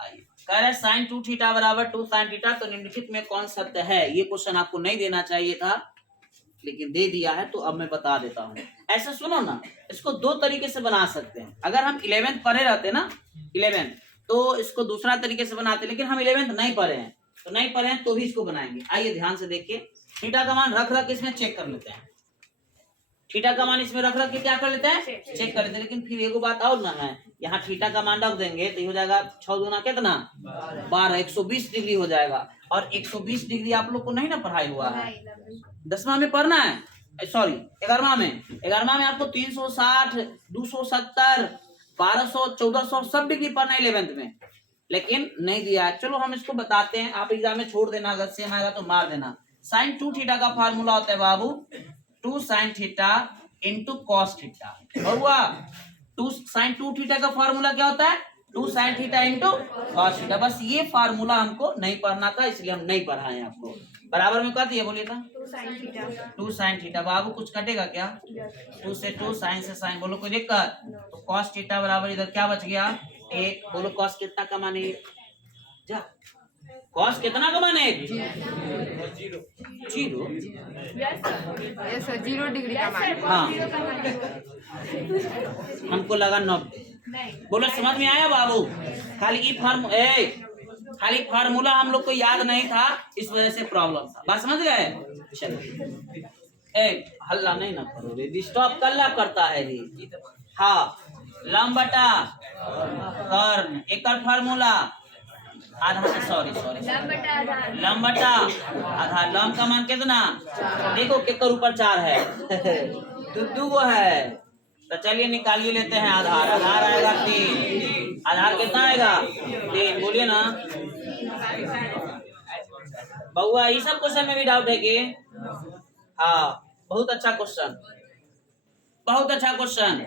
आइए कह रहे साइन 2 थीटा बराबर 2 साइन थीटा, तो निम्नलिखित में कौन सत्य है। ये क्वेश्चन आपको नहीं देना चाहिए था, लेकिन दे दिया है तो अब मैं बता देता हूँ। ऐसा सुनो ना, इसको 2 तरीके से बना सकते हैं। अगर हम 11th पढ़े रहते ना, 11th, तो इसको दूसरा तरीके से बनाते, लेकिन हम 11th नहीं पढ़े हैं तो भी इसको बनाएंगे। आइए ध्यान से देखिए, थीटा का मान रख इसमें चेक कर लेते हैं। थीटा का मान इसमें रख के क्या कर लेते हैं, चेक कर लेते हैं। लेकिन फिर एगो बात और ना है, यहाँ थीटा का मान रख देंगे तो हो जाएगा 6 दूना कितना 12, 120 डिग्री हो जाएगा। और 120 डिग्री आप लोग को नहीं ना पढ़ाई हुआ है, 10वां में पढ़ना है, सॉरी 11वां में। 11वां में आपको 360, 270, 1200, 1400 सब डिग्री पढ़ना है 11th में, लेकिन नहीं दिया है। चलो हम इसको बताते हैं, आप एग्जाम में छोड़ देना, अगर सेम आएगा तो मार देना। sin 2 थीटा का फार्मूला होता है बाबू 2 sin theta into cos theta. हुआ 2 sin 2 थीटा का फार्मूला क्या होता है 2 sin theta into cos theta. बस ये फार्मूला हमको नहीं पढ़ना था, इसलिए हम नहीं पढ़ाए आपको। बराबर में क्या दिया बोलिए था 2 sin थीटा। बाबू कुछ कटेगा क्या, 2 से 2 sin से sin, बोलो कोई दिक्कत। तो कॉस थीटा बराबर इधर क्या बच गया 1। बोलो कॉस कितना का मान 1, जा कॉस कितना का मान 1, 0 यस सर 0 डिग्री का मान। हाँ हमको लगा 90। बोलो समझ में आया बाबू। खाली फार्मूला हम लोग को याद नहीं था, इस वजह से प्रॉब्लम था। बात समझ गए। चलो हल्ला नहीं ना करो रे, डिस्टर्ब कल्ला करता है जी। हाँ लंब बटा कर्ण, एक फार्मूला आधार, सॉरी लंब बटा आधार। लंब का मान कितना, देखो केकर ऊपर 4 है दू गो है, तो चलिए निकालिए लेते हैं आधार। आधार आएगा 3, आधार कितना आएगा 3, बोलिए ना बउआ। ये सब क्वेश्चन में भी डाउट है कि हाँ बहुत अच्छा क्वेश्चन, बहुत अच्छा क्वेश्चन।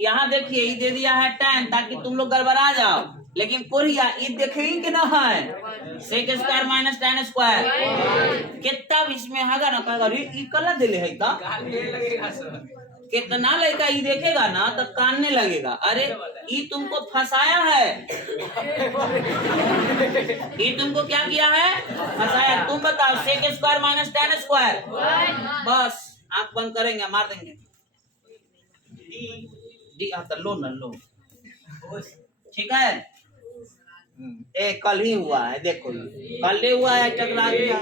यहाँ देखिए ये दे दिया है 10 ताकि तुम लोग गड़बड़ा जाओ, लेकिन कोरिया ये देखेंगे कि ना है sec square minus tan square कितना इसमें हैगा ना, कहेगा ये कला दिले है का कितना लड़का ये देखेगा ना तो कानने लगेगा, अरे ये तुमको फंसाया है, ये तुमको क्या किया है फंसाया। तुम बताओ sec square minus tan square, बस आंख बंद करेंगे मार देंगे। डी आता लो न लो, ठीक है। कल ही हुआ है, देखो कल ही हुआ है, टकरा गया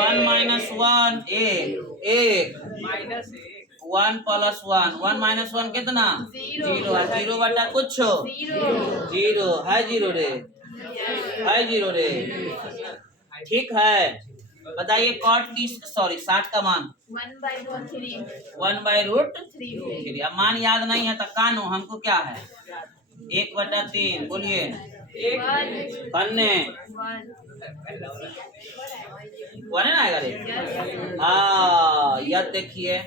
1 माइनस 1 1 1 प्लस 1 1 माइनस 1 कितना 0 है, 0 बटा कुछ 0 है, 0 रे है, 0 रे। ठीक है बताइए कॉट की सॉरी 60 का मान 1/√3। अब मान याद नहीं है तो कानो हमको क्या है 1/3, बोलिए कन्ने 1 है ना आएगा रे। हाँ याद देखिए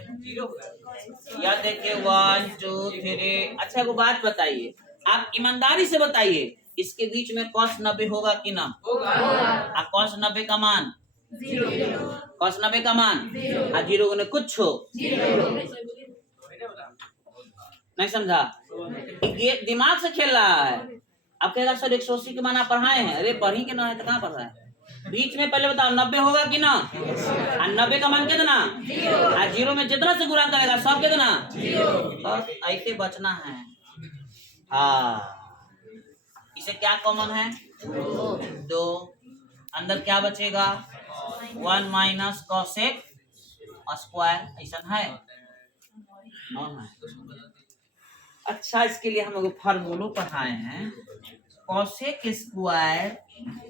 1 2 3। अच्छा को बात बताइए, आप ईमानदारी से बताइए इसके बीच में cos 90 होगा कि ना होगा। cos 90 का मान 0, cos 90 का मान 0 गुने कुछ हो, नहीं समझा। ये दिमाग से खेल रहा है। अब कहेगा सर 180 के मान आप पढ़ाए हैं, अरे पढ़ी के ना है तो कहाँ पढ़ रहा है। बीच में पहले बताओ 90 होगा कि ना, 90 का मान कितना 0 में जितना से गुणा करेगा सब कितना, बस ऐसे बचना है। हाँ इसे क्या कॉमन है 2, अंदर क्या बचेगा 1 माइनस कॉसेक स्क्वायर, ऐसा है ना। अच्छा इसके लिए हम लोग फार्मूला पढ़ाए हैं cosec square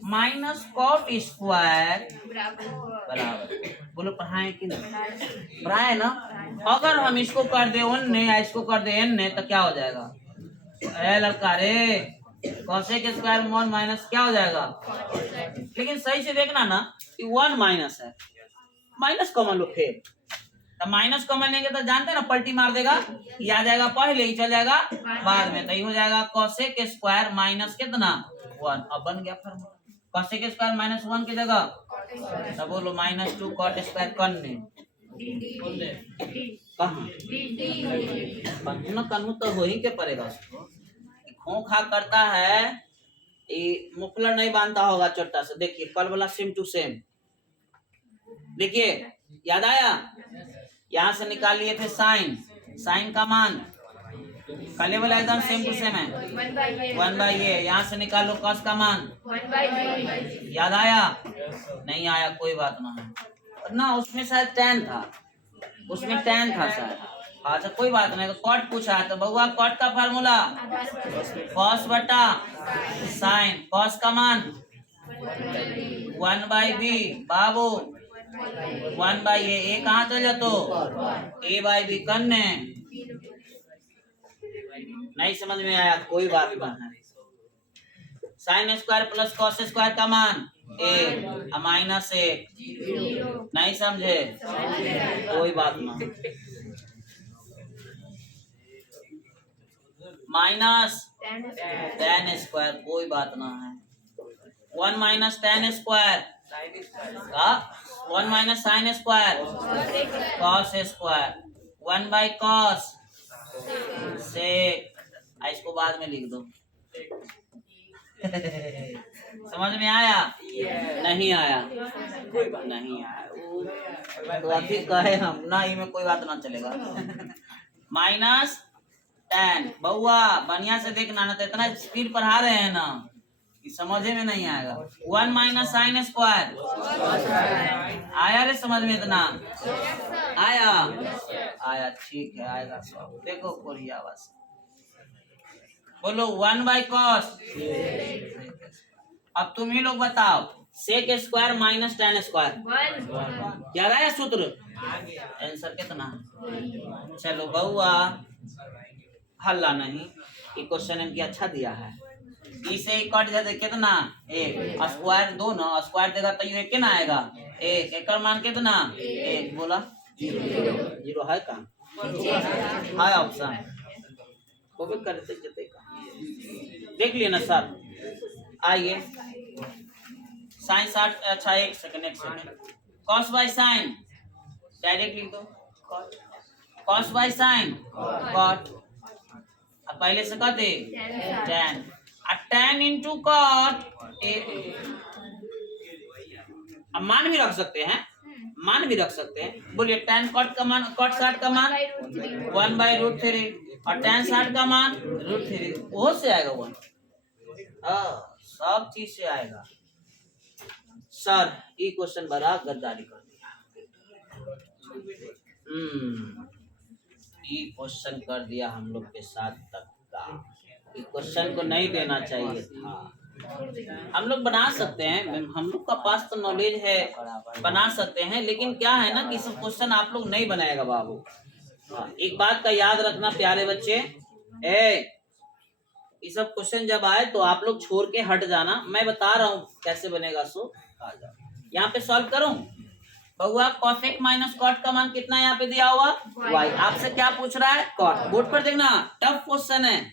minus cot square बराबर, बोलो पढ़ाए कि नहीं पढ़ाए ना। अगर हम इसको कर दे 1 ने या इसको कर दे n ने तो क्या हो जाएगा, ए लड़का रे कॉसेक स्क्वायर 1 माइनस क्या हो जाएगा। लेकिन सही से देखना ना 1 माइनस है, माइनस कॉमन लो, फिर तो माइनस कॉमन लेंगे तो जानते हैं ना पलटी मार देगा, ये आ जाएगा पहले ही चल जाएगा बाद में, तो ये हो जाएगा कॉसेक स्क्वायर माइनस कितना 1। अब बन गया फार्मूला कॉसेक स्क्वायर माइनस 1 की जगह, तो बोलो -2 कॉट स्क्वायर कन में कहाँ कन्हू तो हो ही के पड़ेगा उसको। खो खा करता है, ये मुफलर नहीं बांधता होगा छोटा से। देखिए कल वाला सेम टू सेम, देखिए याद आया। यहाँ से निकाल लिए थे साइन का मान, कल वाला एकदम सेम टू सेम है 1/a। यहाँ से निकालो कॉस का मान 1/b। याद आया नहीं आया कोई बात ना है, ना उसमें शायद tan था, उसमें tan था शायद। अच्छा कोई बात नहीं, तो कॉट पूछा है तो बउआ कॉट का फार्मूला कॉस बटा साइन। कॉस का मान 1/b बाबू 1/a। ए कहाँ चल जातो a/b करने। नहीं समझ में आया कोई बात नहीं है। Sine square plus cos square का मान ए माइनस ए। नहीं समझे कोई बात नहीं। माइनस tan स्क्वायर कोई बात ना है। 1 माइनस tan स्क्वायर का 1 minus sine square cos square 1/cos सेक। इसको बाद में लिख दो। समझ में आया? नहीं आया कोई बात नहीं आया तो अभी कहे हम ना, ही में कोई बात ना चलेगा। माइनस tan बउआ बढ़िया से देखना, ना तो इतना स्पीड पढ़ा रहे हैं ना कि समझे में नहीं आएगा। 1 माइनस साइन स्क्वायर आया रे समझ में? इतना आया? आया ठीक है आएगा सब। देखो कोरिया बस बोलो 1/cos। अब तुम ही लोग बताओ sec square minus tan square क्या रहा है सूत्र? आंसर कितना? चलो बउआ हल्ला नहीं, ये क्वेश्चन इनकी अच्छा दिया है। इसे कट जाते कितना? एक। स्क्वायर दो ना, स्क्वायर देगा तो ये कितना आएगा? एक। एक का मान कितना? एक। बोला जीरो है का? है ऑप्शन को भी करते जते का देख लिए ना सर। आइए साइन 60। अच्छा एक second cos by sine direct लिख दो। Cos by sine cot. अब पहले से कहते tan tan इंटू कॉट। अब मान भी रख सकते हैं, मान भी रख सकते हैं। बोलिए tan कॉट का मान, कॉट 60 का मान 1/√3 और tan 60 का मान √3 वो से आएगा 1। सब चीज से आएगा। सर ये क्वेश्चन बड़ा गद्दारी कर दिया। ये क्वेश्चन कर दिया हम लोग के साथ तक का। ये क्वेश्चन को नहीं देना चाहिए था। हम लोग बना सकते हैं, हम लोग का पास तो नॉलेज है, बना सकते हैं, लेकिन क्या है ना कि सब क्वेश्चन आप लोग नहीं बनाएगा बाबू। एक बात का याद रखना प्यारे बच्चे, ये सब क्वेश्चन जब आए तो आप लोग छोड़ के हट जाना। मैं बता रहा हूँ कैसे बनेगा, सो आ जाओ यहाँ पे सॉल्व करूं। बउआ कॉसेक माइनस कॉट का मान कितना यहाँ पे दिया हुआ? y। आपसे क्या पूछ रहा है? कॉट। बोर्ड पर देखना टफ क्वेश्चन है,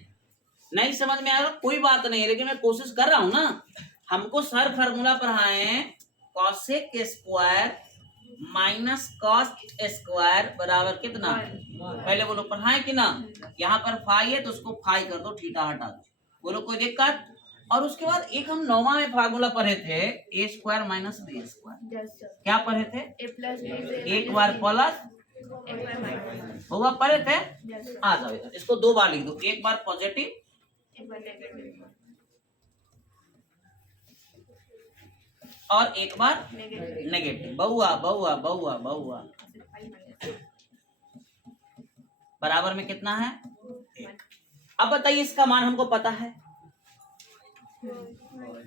नहीं समझ में आएगा कोई बात नहीं, लेकिन मैं कोशिश कर रहा हूँ ना। हमको सर फार्मूला पढ़ाए cosec square minus cos square बराबर कितना? पहले बोलो पढ़ाए कि ना। यहाँ पर फाई है तो उसको फाई कर दो, थीटा हटा दो। बोलो कोई दिक्कत? और उसके बाद एक हम 9वां में फार्मूला पढ़े थे ए स्क्वायर माइनस बी स्क्वायर। क्या पढ़े थे? एक बार प्लस हुआ पढ़े थे। आ जाओ इधर, इसको 2 बार लिख दो, एक बार पॉजिटिव और एक बार नेगेटिव। बउआ बउआ बउआ बउआ बराबर में कितना है? अब बताइए इसका मान हमको पता है,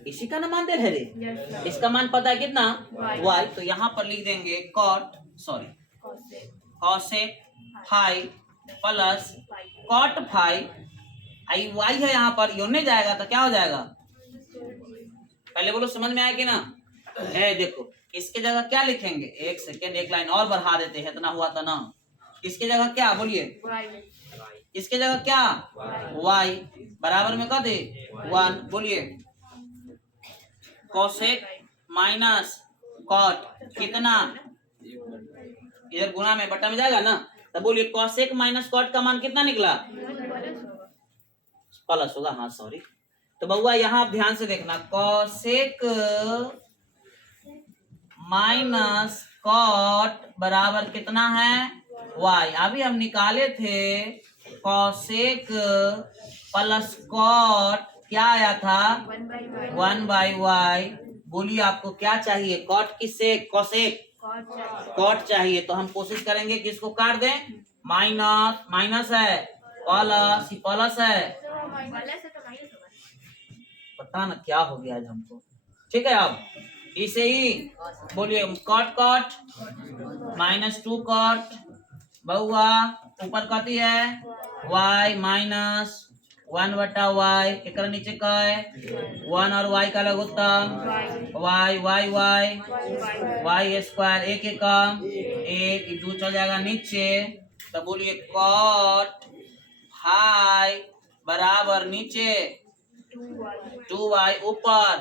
इसी का ना मान दे रहे रे। इसका मान पता है कितना? y। तो यहाँ पर लिख देंगे cosec phi plus cot phi. I y है यहाँ पर, योने जाएगा तो क्या हो जाएगा? पहले बोलो समझ में आया कि ना? देखो इसके जगह क्या लिखेंगे? एक सेकेंड, एक लाइन और बढ़ा देते हैं, इतना हुआ था ना। इसके जगह क्या? बोलिए इसके जगह क्या? y बराबर में कर दे 1। बोलिए कॉसेक माइनस कॉट कितना? इधर गुणा में बटा में जाएगा ना, तो बोलिए कॉसेक माइनस कॉट का मान कितना निकला? प्लस होगा। हाँ सॉरी। तो बउआ यहाँ ध्यान से देखना, कॉसेक माइनस कॉट बराबर कितना है? y। अभी हम निकाले थे कॉसेक प्लस कॉट, क्या आया था? 1/y। बोलिए आपको क्या चाहिए? कॉट की सेक? कॉसेक कॉट चाहिए तो हम कोशिश करेंगे कि इसको काट दें। माइनस माइनस है, प्लस प्लस है, पता ना क्या हो गया आज हमको। ठीक है, अब इसे ही बोलिए कॉट कॉट -2 कॉट बहुआ ऊपर कथी है y माइनस 1/y एक नीचे का है 1 और y का लघुत्तम y y y y square एक एकम एक 2 चल जाएगा नीचे। तो बोलिए कॉट हाई बराबर नीचे 2y ऊपर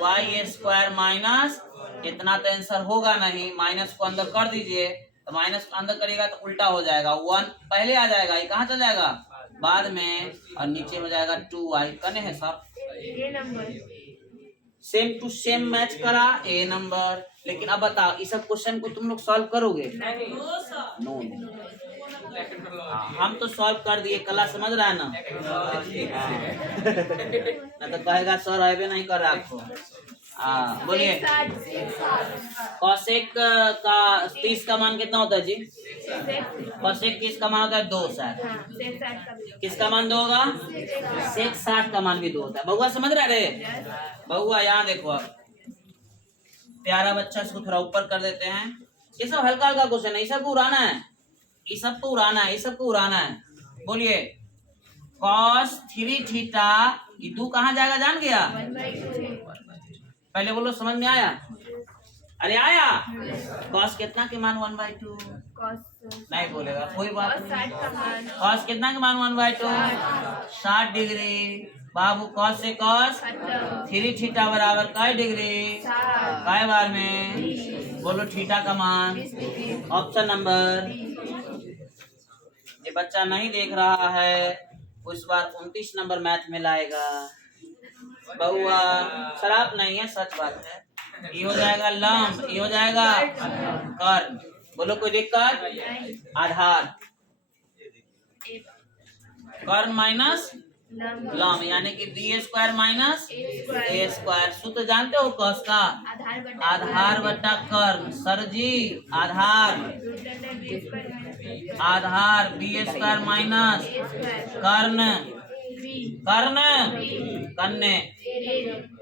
y स्क्वायर माइनस इतना तो आंसर होगा नहीं, माइनस को अंदर कर दीजिए। तो माइनस को अंदर करिएगा तो उल्टा हो जाएगा, 1 पहले आ जाएगा, ये कहाँ चल जाएगा बाद में, और नीचे हो जाएगा 2y। कने है sir same to same match करा ए नंबर। लेकिन अब बताओ इस सब क्वेश्चन को तुम लोग सॉल्व करोगे? नो, हम तो सॉल्व कर दिए, कला समझ रहा है ना? ना तो कहेगा सर आए नहीं कर रहा आपको। बोलिए कॉसेक का 30 का मान कितना होता है जी? कॉसेक 30 का मान होता है 2 शायद। किसका मान 2 होगा? सेक 60 का मान भी 2 होता है। बहुआ समझ रहे रे? बहुआ यहाँ देखो, अब प्यारा बच्चा, इसको थोड़ा ऊपर कर देते हैं। ये सब हल्का हल्का क्वेश्चन है, ये सब उड़ाना है, ये सब तो उड़ाना है, ये सब को उड़ाना है। बोलिए cos 3 थीटा, ये 2 कहाँ जाएगा जान गया? पहले बोलो समझ में आया? अरे आया? cos कितना के मान 1/2? नहीं बोलेगा कोई बात नहीं। cos कितना के मान 1/2? 60 डिग्री। बाबू cos से cos 3 थीटा बराबर काय डिग्री? काय बार में? बोलो थीटा का मान। ऑप्शन नंबर, ये बच्चा नहीं देख रहा है, उस बार 29 नंबर मैथ में लाएगा। बहुआ शराब नहीं है, सच बात है। ये हो जाएगा लंब, ये हो जाएगा कर्ण। बोलो कोई दिक्कत? आधार कर्ण माइनस लंब यानी कि बी स्क्वायर माइनस ए स्क्वायर। सूत्र जानते हो कॉस का? आधार बटा कर्ण। सर जी आधार B square minus Karna Karna कन्ने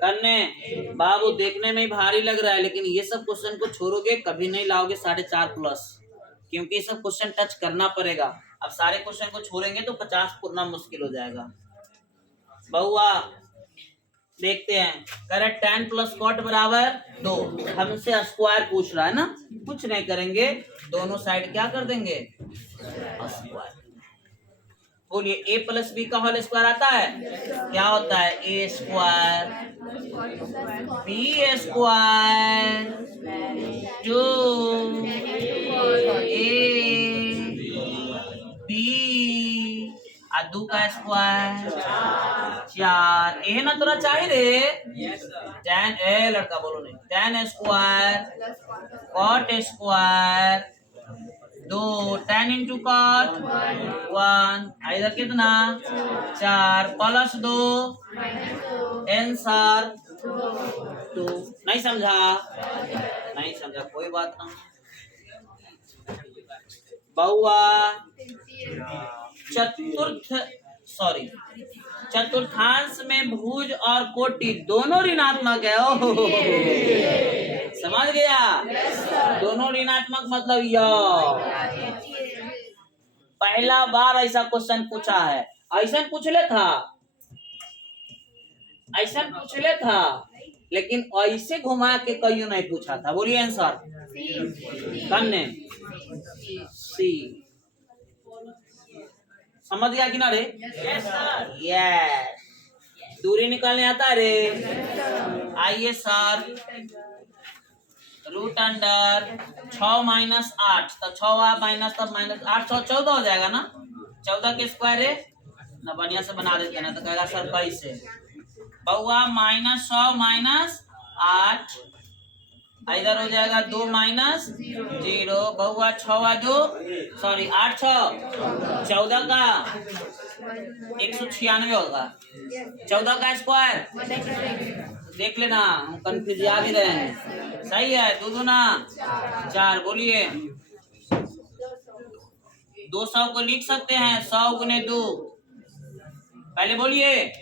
कन्ने। बाबू देखने में भारी लग रहा है, लेकिन ये सब क्वेश्चन को छोड़ोगे कभी नहीं लाओगे 4.5+, क्योंकि ये सब क्वेश्चन टच करना पड़ेगा। अब सारे क्वेश्चन को छोड़ेंगे तो 50 पूरना मुश्किल हो जाएगा। बहुआ देखते हैं, करेक्ट tan + cot बराबर 2। हमसे स्क्वायर पूछ रहा है ना, कुछ नहीं करेंगे, दोनों साइड क्या कर देंगे स्क्वायर। बोलिए a + b का होल स्क्वायर आता है, क्या होता है? a square b square 2 b और 2 का स्क्वायर 4। ए ना तोरा चाहिए रे? tan ए लड़का बोलो नहीं, tan square cot square 2 tan × cot 1। इधर कितना 4 + 2 आंसर 2। नहीं समझा? नहीं समझा कोई बात नहीं। बहुआ चतुर्थांश में भुज और कोटि दोनों ऋणात्मक है। ओह समझ गया? दोनों ऋणात्मक मतलब पहला बार ऐसा क्वेश्चन पूछा है। ऐसा पूछ ले था, लेकिन ऐसे घुमा के कहीं नहीं पूछा था। बोलिए आंसर कन्ने सी। समझ गया कि ना रे? यस। दूरी निकालने आता है रे? आइए सर, √अंडर 6 - 8 तो 6 माइनस तब -8 6 14 हो जाएगा ना। 14 के स्क्वायर है ना, बढ़िया से बना देते ना, तो कहेगा सर कैसे? बहुआ -100 - 8 इधर हो जाएगा 2 माइनस 0 बहुआ 6 2 सॉरी 8 6 14 का 196 होगा 14 का स्क्वायर देख लेना हम कंफ्यूज आ भी रहे हैं सही है 2 दूना 4 बोलिए 200 को लिख सकते हैं 100 गुने 2 पहले बोलिए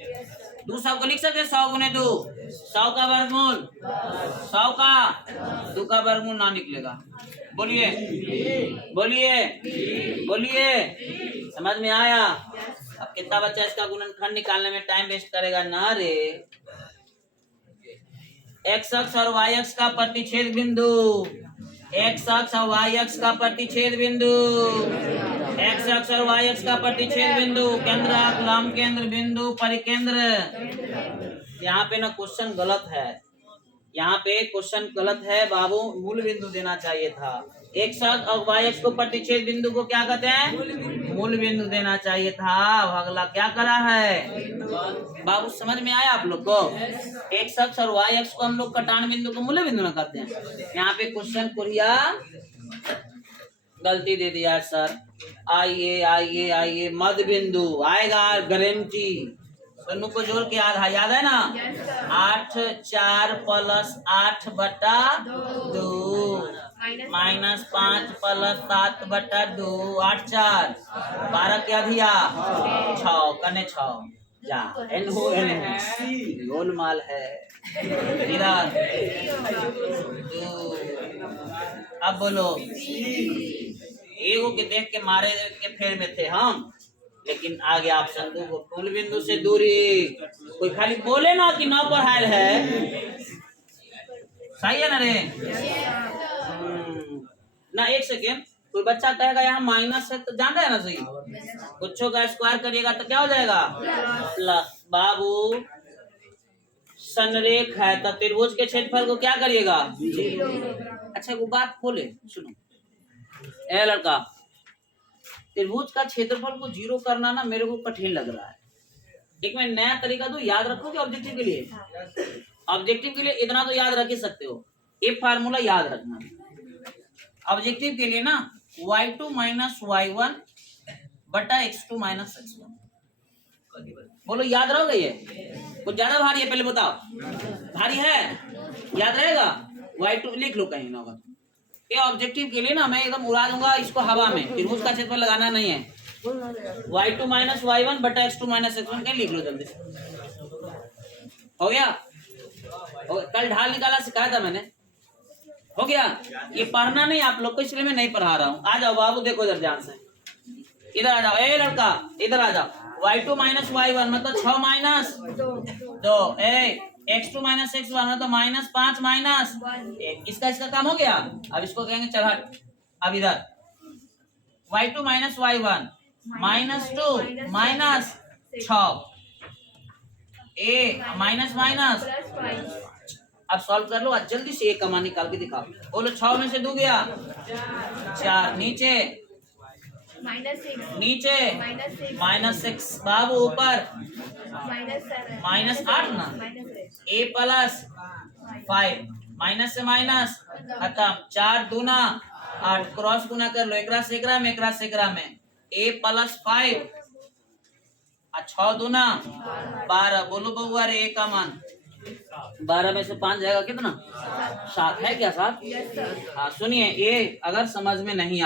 200 को लिख सकते हैं 100 गुने 2 100 का वर्गमूल 100 का 2 का वर्गमूल ना निकलेगा बोलिए बोलिए बोलिए समझ में आया अब कितना बच्चा इसका गुणनखंड निकालने में टाइम वेस्ट करेगा ना रे एक्स अक्ष और वाई अक्ष का प्रतिच्छेद बिंदु एक्स अक्ष और वाई अक्ष का प्रतिच्छेद बिंदु एक्स अक्ष और वाई अक्ष का प्रतिच्छेद बिंदु केंद्र लंब केंद्र बिंदु परिकेंद्र यहाँ पे ना क्वेश्चन गलत है यहाँ पे क्वेश्चन गलत है बाबू मूल बिंदु देना चाहिए था एक्स अक्ष और वाई अक्ष को प्रतिच्छेद बिंदु को क्या कहते हैं मूल बिंदु देना चाहिए था अगला क्या करा है बाबू समझ में आया आप लोग को एक्स अक्ष और वाई अक्ष को हम लोग कटान बिंदु को मूल बिंदु में करते हैं यहाँ पे क्वेश्चन कुरिया गलती दे दिया सर आइए आइए आइए मध्य बिंदु आएगा गारंटी सोनू को जोड़ के याद है ना 8 4 प्लस 8 बटा 2 माइनस 5 प्लस 7 बटा 2 8 4 12 क्या दिया 6 कने 6 जा एन हो गोलमाल है इधर अब बोलो एगो के देख के मारे के फेर में थे हम लेकिन आगे आप संदू को मूल बिंदु से दूरी कोई खाली बोले ना कि 9 पर हायल है सही है ना रे ना एक सेकेंड कोई बच्चा कहेगा यहाँ माइनस है तो जान रहे हैं ना सही कुछ का स्क्वायर करिएगा तो क्या हो जाएगा प्लस बाबू संरेख है तो त्रिभुज के क्षेत्रफल को क्या करिएगा अच्छा वो बात खोले सुनो ए लड़का त्रिभुज का क्षेत्रफल को 0 करना ना मेरे को कठिन लग रहा है एक मैं नया तरीका दूं याद रखोगे ऑब्जेक्टिव के लिए ऑब्जेक्टिव के लिए इतना तो याद रख ही सकते हो ये फार्मूला याद रखना ऑब्जेक्टिव के लिए ना y2 माइनस y1 बटा x2 माइनस x1 बोलो याद रहोगे ये कुछ ज्यादा भारी है पहले बताओ भारी है याद रहेगा y2 लिख लो कहीं ना ये ऑब्जेक्टिव के लिए ना मैं एकदम उड़ा दूंगा इसको हवा में त्रिभुज का क्षेत्रफल लगाना नहीं है y2 माइनस y1 बटा x2 माइनस x1 क्या लिख लो जल्दी हो गया कल ढाल निकाला सिखाया था मैंने हो गया ये पढ़ना नहीं आप लोग को इसलिए मैं नहीं पढ़ा रहा हूँ आ जाओ बाबू देखो इधर ध्यान से इधर आ जाओ ए लड़का इधर आ जाओ y2 माइनस y1 मतलब 6 माइनस 2 x2 माइनस x1 मतलब माइनस 5 माइनस इसका काम हो गया अब इसको कहेंगे चल हट अब इधर y2 minus y1 minus 2 minus 6 ए माइनस माइनस अब सॉल्व कर लो आज जल्दी से एक कमा निकाल के दिखाओ बोलो 6 में से 2 गया 4 नीचे नीचे -6 बाबू ऊपर -8 ना a प्लस 5 माइनस से माइनस खत्म 4 दूना 8 क्रॉस गुना कर लो एकरा से एकरा में a प्लस 5 और 6 दूना 12 बोलो बउआ रे a का मान 12 में से 5 जाएगा कितना 7 है क्या 7 हाँ सुनिए ये अगर समझ में नहीं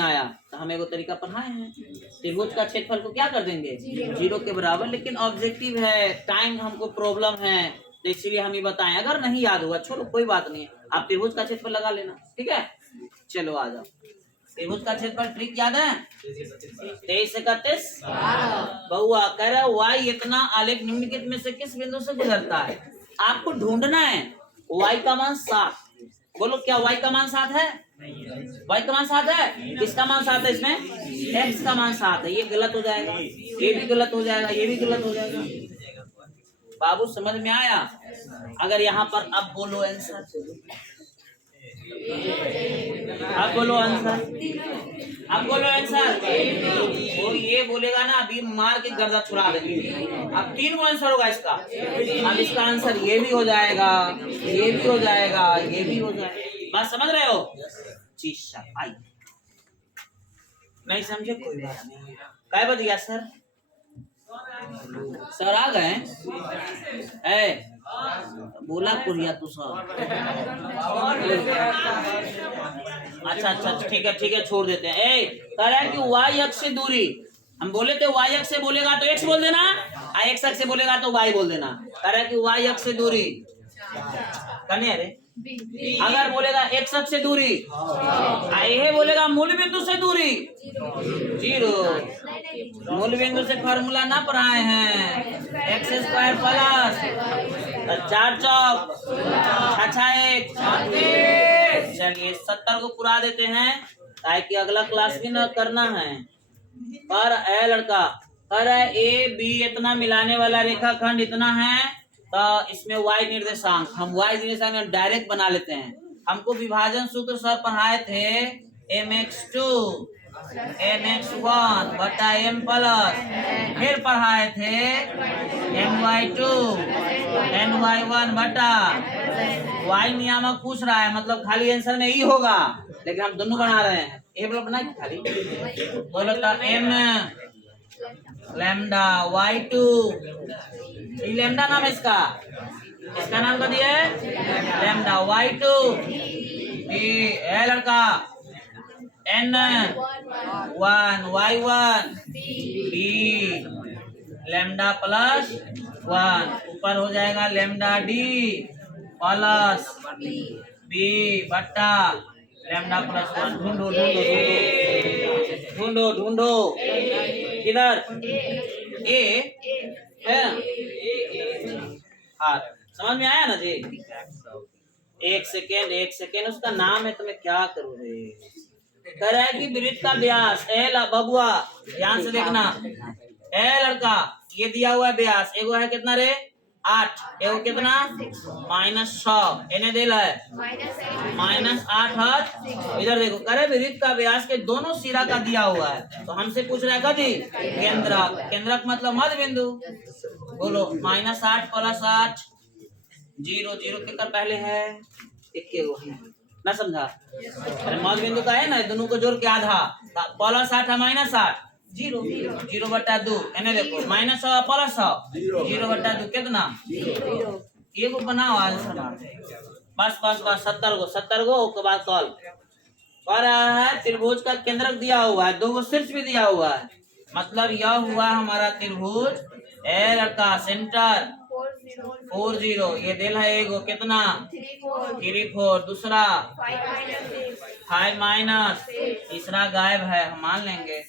आया तो हम एगो तरीका पढ़ाए हैं त्रिभुज का क्षेत्रफल को क्या कर देंगे 0 के बराबर लेकिन ऑब्जेक्टिव है टाइम हमको प्रॉब्लम है तो इसीलिए हम ये बताएं अगर नहीं याद हुआ छोड़ो कोई बात नहीं आप त्रिभुज का क्षेत्रफल लगा लेना ठीक है चलो आ जाओ त्रिभुज का क्षेत्रफल ट्रिक याद है 23 31 बहुआ कह रहा y इतना आलेख निम्नलिखित में से किस बिंदु से गुजरता है आपको ढूंढना है y का मान 7 बोलो क्या y का मान 7 है y का मान 7 है किसका मान 7 है इसमें x का मान 7 है ये गलत हो जाएगा ये भी गलत हो जाएगा ये भी गलत हो जाएगा बाबू समझ में आया अगर यहाँ पर अब बोलो आंसर अब बोलो आंसर, अब बोलो आंसर। वो ये बोलेगा ना अभी मार के गर्दा छुड़ा देंगे। अब 3 गो आंसर होगा इसका। अब इसका आंसर ये भी हो जाएगा, ये भी हो जाएगा, ये भी हो जाएगा। बात समझ रहे हो? जी सर आई नहीं समझे कोई बात नहीं। काय बज गया सर? सर आ गए? बोला कुरिया तू सर। अच्छा ठीक है छोड़ देते हैं। कह रहा है कि वाई अक्ष से दूरी, हम बोले थे वाई अक्ष से बोलेगा तो एक्स बोल देना, एक्स अक्ष से बोलेगा तो वाई बोल देना। कह रहा है कि वाई अक्ष से दूरी करने अरे अगर बोलेगा एक्स अक्ष से दूरी, ये बोलेगा मूल बिंदु से दूरी 0। मूल बिंदु से फॉर्मूला ना पढ़ाए हैं। एक्स स्क्वायर प्लस 4 चौक 1। चलिए 70 को पुरा देते हैं ताकि अगला क्लास भी न करना है। पर ए लड़का पर ए बी इतना मिलाने वाला रेखाखंड इतना है तो इसमें y निर्देशांक हम y निर्देशांक डायरेक्ट बना लेते हैं। हमको विभाजन सूत्र सर पढ़ाए थे mx2 mx1 बटा m प्लस, फिर पढ़ाए थे my2 my1 बटा y। नियामक पूछ रहा है मतलब खाली आंसर में ही होगा, लेकिन हम दोनों बना रहे हैं। ये बोलो बना खाली बोलो तो m लैम्डा y2, ये लैम्डा नाम है इसका नाम क्या दिया है लैम्डा y2। ये लड़का n1 y1 b lambda plus 1 ऊपर हो जाएगा लैम्डा d प्लस b बट्टा लैम्डा प्लस 1। ढूंढो ढूंढो ढूंढो किधर ए है? हाँ समझ में आया ना जी? एक सेकेंड उसका नाम है तो मैं क्या करूँ रे। कह रहा है कि वृत्त का व्यास एल बबुआ ध्यान से देखना। ए लड़का ये दिया हुआ है व्यास, एगो है कितना रे 8, एगो कितना -6 इन्हें दिला है -8। इधर देखो करे वृत्त का व्यास के दोनों सिरा का दिया हुआ है तो हमसे पूछ रहा है कभी केंद्रक मतलब मध्य बिंदु। बोलो -8 प्लस 8 0 के कर पहले है एक ना समझा? अरे मध्य बिंदु का है ना, दोनों को जोड़ के आधा प्लस 8 -8 0 बटा 2 इन्हें देखो -100 प्लस 0 बटा 2 कितना 0। ये को बनाओ आंसर बस 70 गो उसके बाद सॉल्व कर रहा है। त्रिभुज का केंद्रक दिया हुआ है, 2 गो शीर्ष भी दिया हुआ है, मतलब यह हुआ हमारा त्रिभुज ए लड़का सेंटर 40। ये दिल है एगो कितना 3 4, दूसरा 5 माइनस, तीसरा गायब है हम मान लेंगे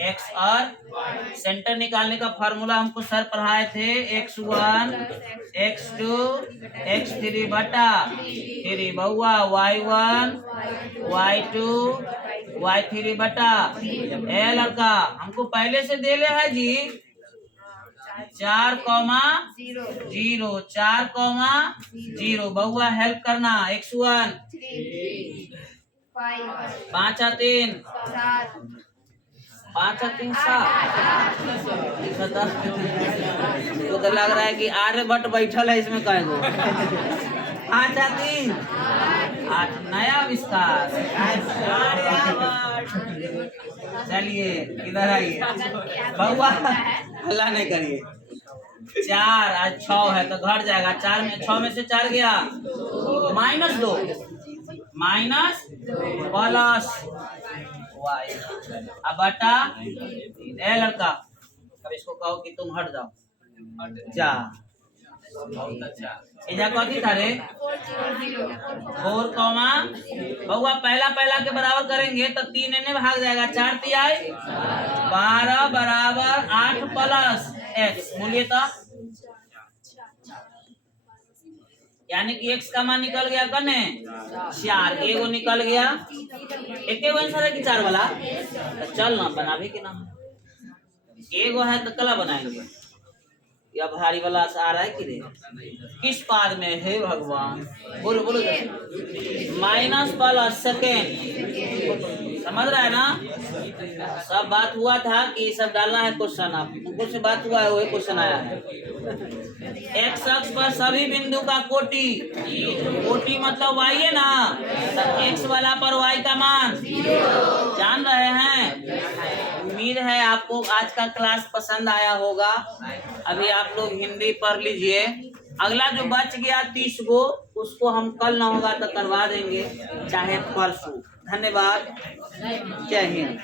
x और सेंटर निकालने का फार्मूला हमको सर पढ़ाए थे x1 x2 x3 बटा 3 बहुआ y1 y2 y3 बटा ए लड़का हमको पहले से दे ले है जी 4, 0 बहुआ हेल्प करना x1 5 और 3 5 और 3 7 तो लग रहा है कि आर्यभट्ट बैठल है इसमें कई गो 5 और 3 8 नया आविष्कार। चलिए इधर आइए बहुआ हल्ला नहीं करिए। 4 आज 6 है तो घट जाएगा 4 में 6 में से 4 गया -2 माइनस प्लस y अब बटा ए लड़का अब इसको कहो कि तुम हट जाओ जा इधर कथी था रे 4 बहुआ पहला के बराबर करेंगे तो 3 इन्हें भाग जाएगा 4 तिहाई 12 बराबर 8 प्लस x बोलिए तो यानी कि x का मान निकल गया कने 4 एगो निकल गया एक आंसर है कि 4 वाला तो चल ना बनावे के नाम एगो है तो कला बनाएंगे या भारी वाला आ रहा है कि नहीं? किस पाद में है भगवान? बोलो बोलो। माइनस प्लस सेकेंड, समझ रहा है ना? सब बात हुआ था कि सब डालना है क्वेश्चन, आपको से बात हुआ है, वही क्वेश्चन आया है। एक्स अक्ष पर सभी बिंदु का कोटि, कोटि मतलब वाई है ना, तो एक्स वाला पर वाई का मान जान रहे हैं। उम्मीद है आपको आज का क्लास पसंद आया होगा। अभी आप लोग हिंदी पढ़ लीजिए, अगला जो बच गया 30 गो उसको हम कल ना होगा तो करवा देंगे, चाहे परसों। धन्यवाद, जय हिंद।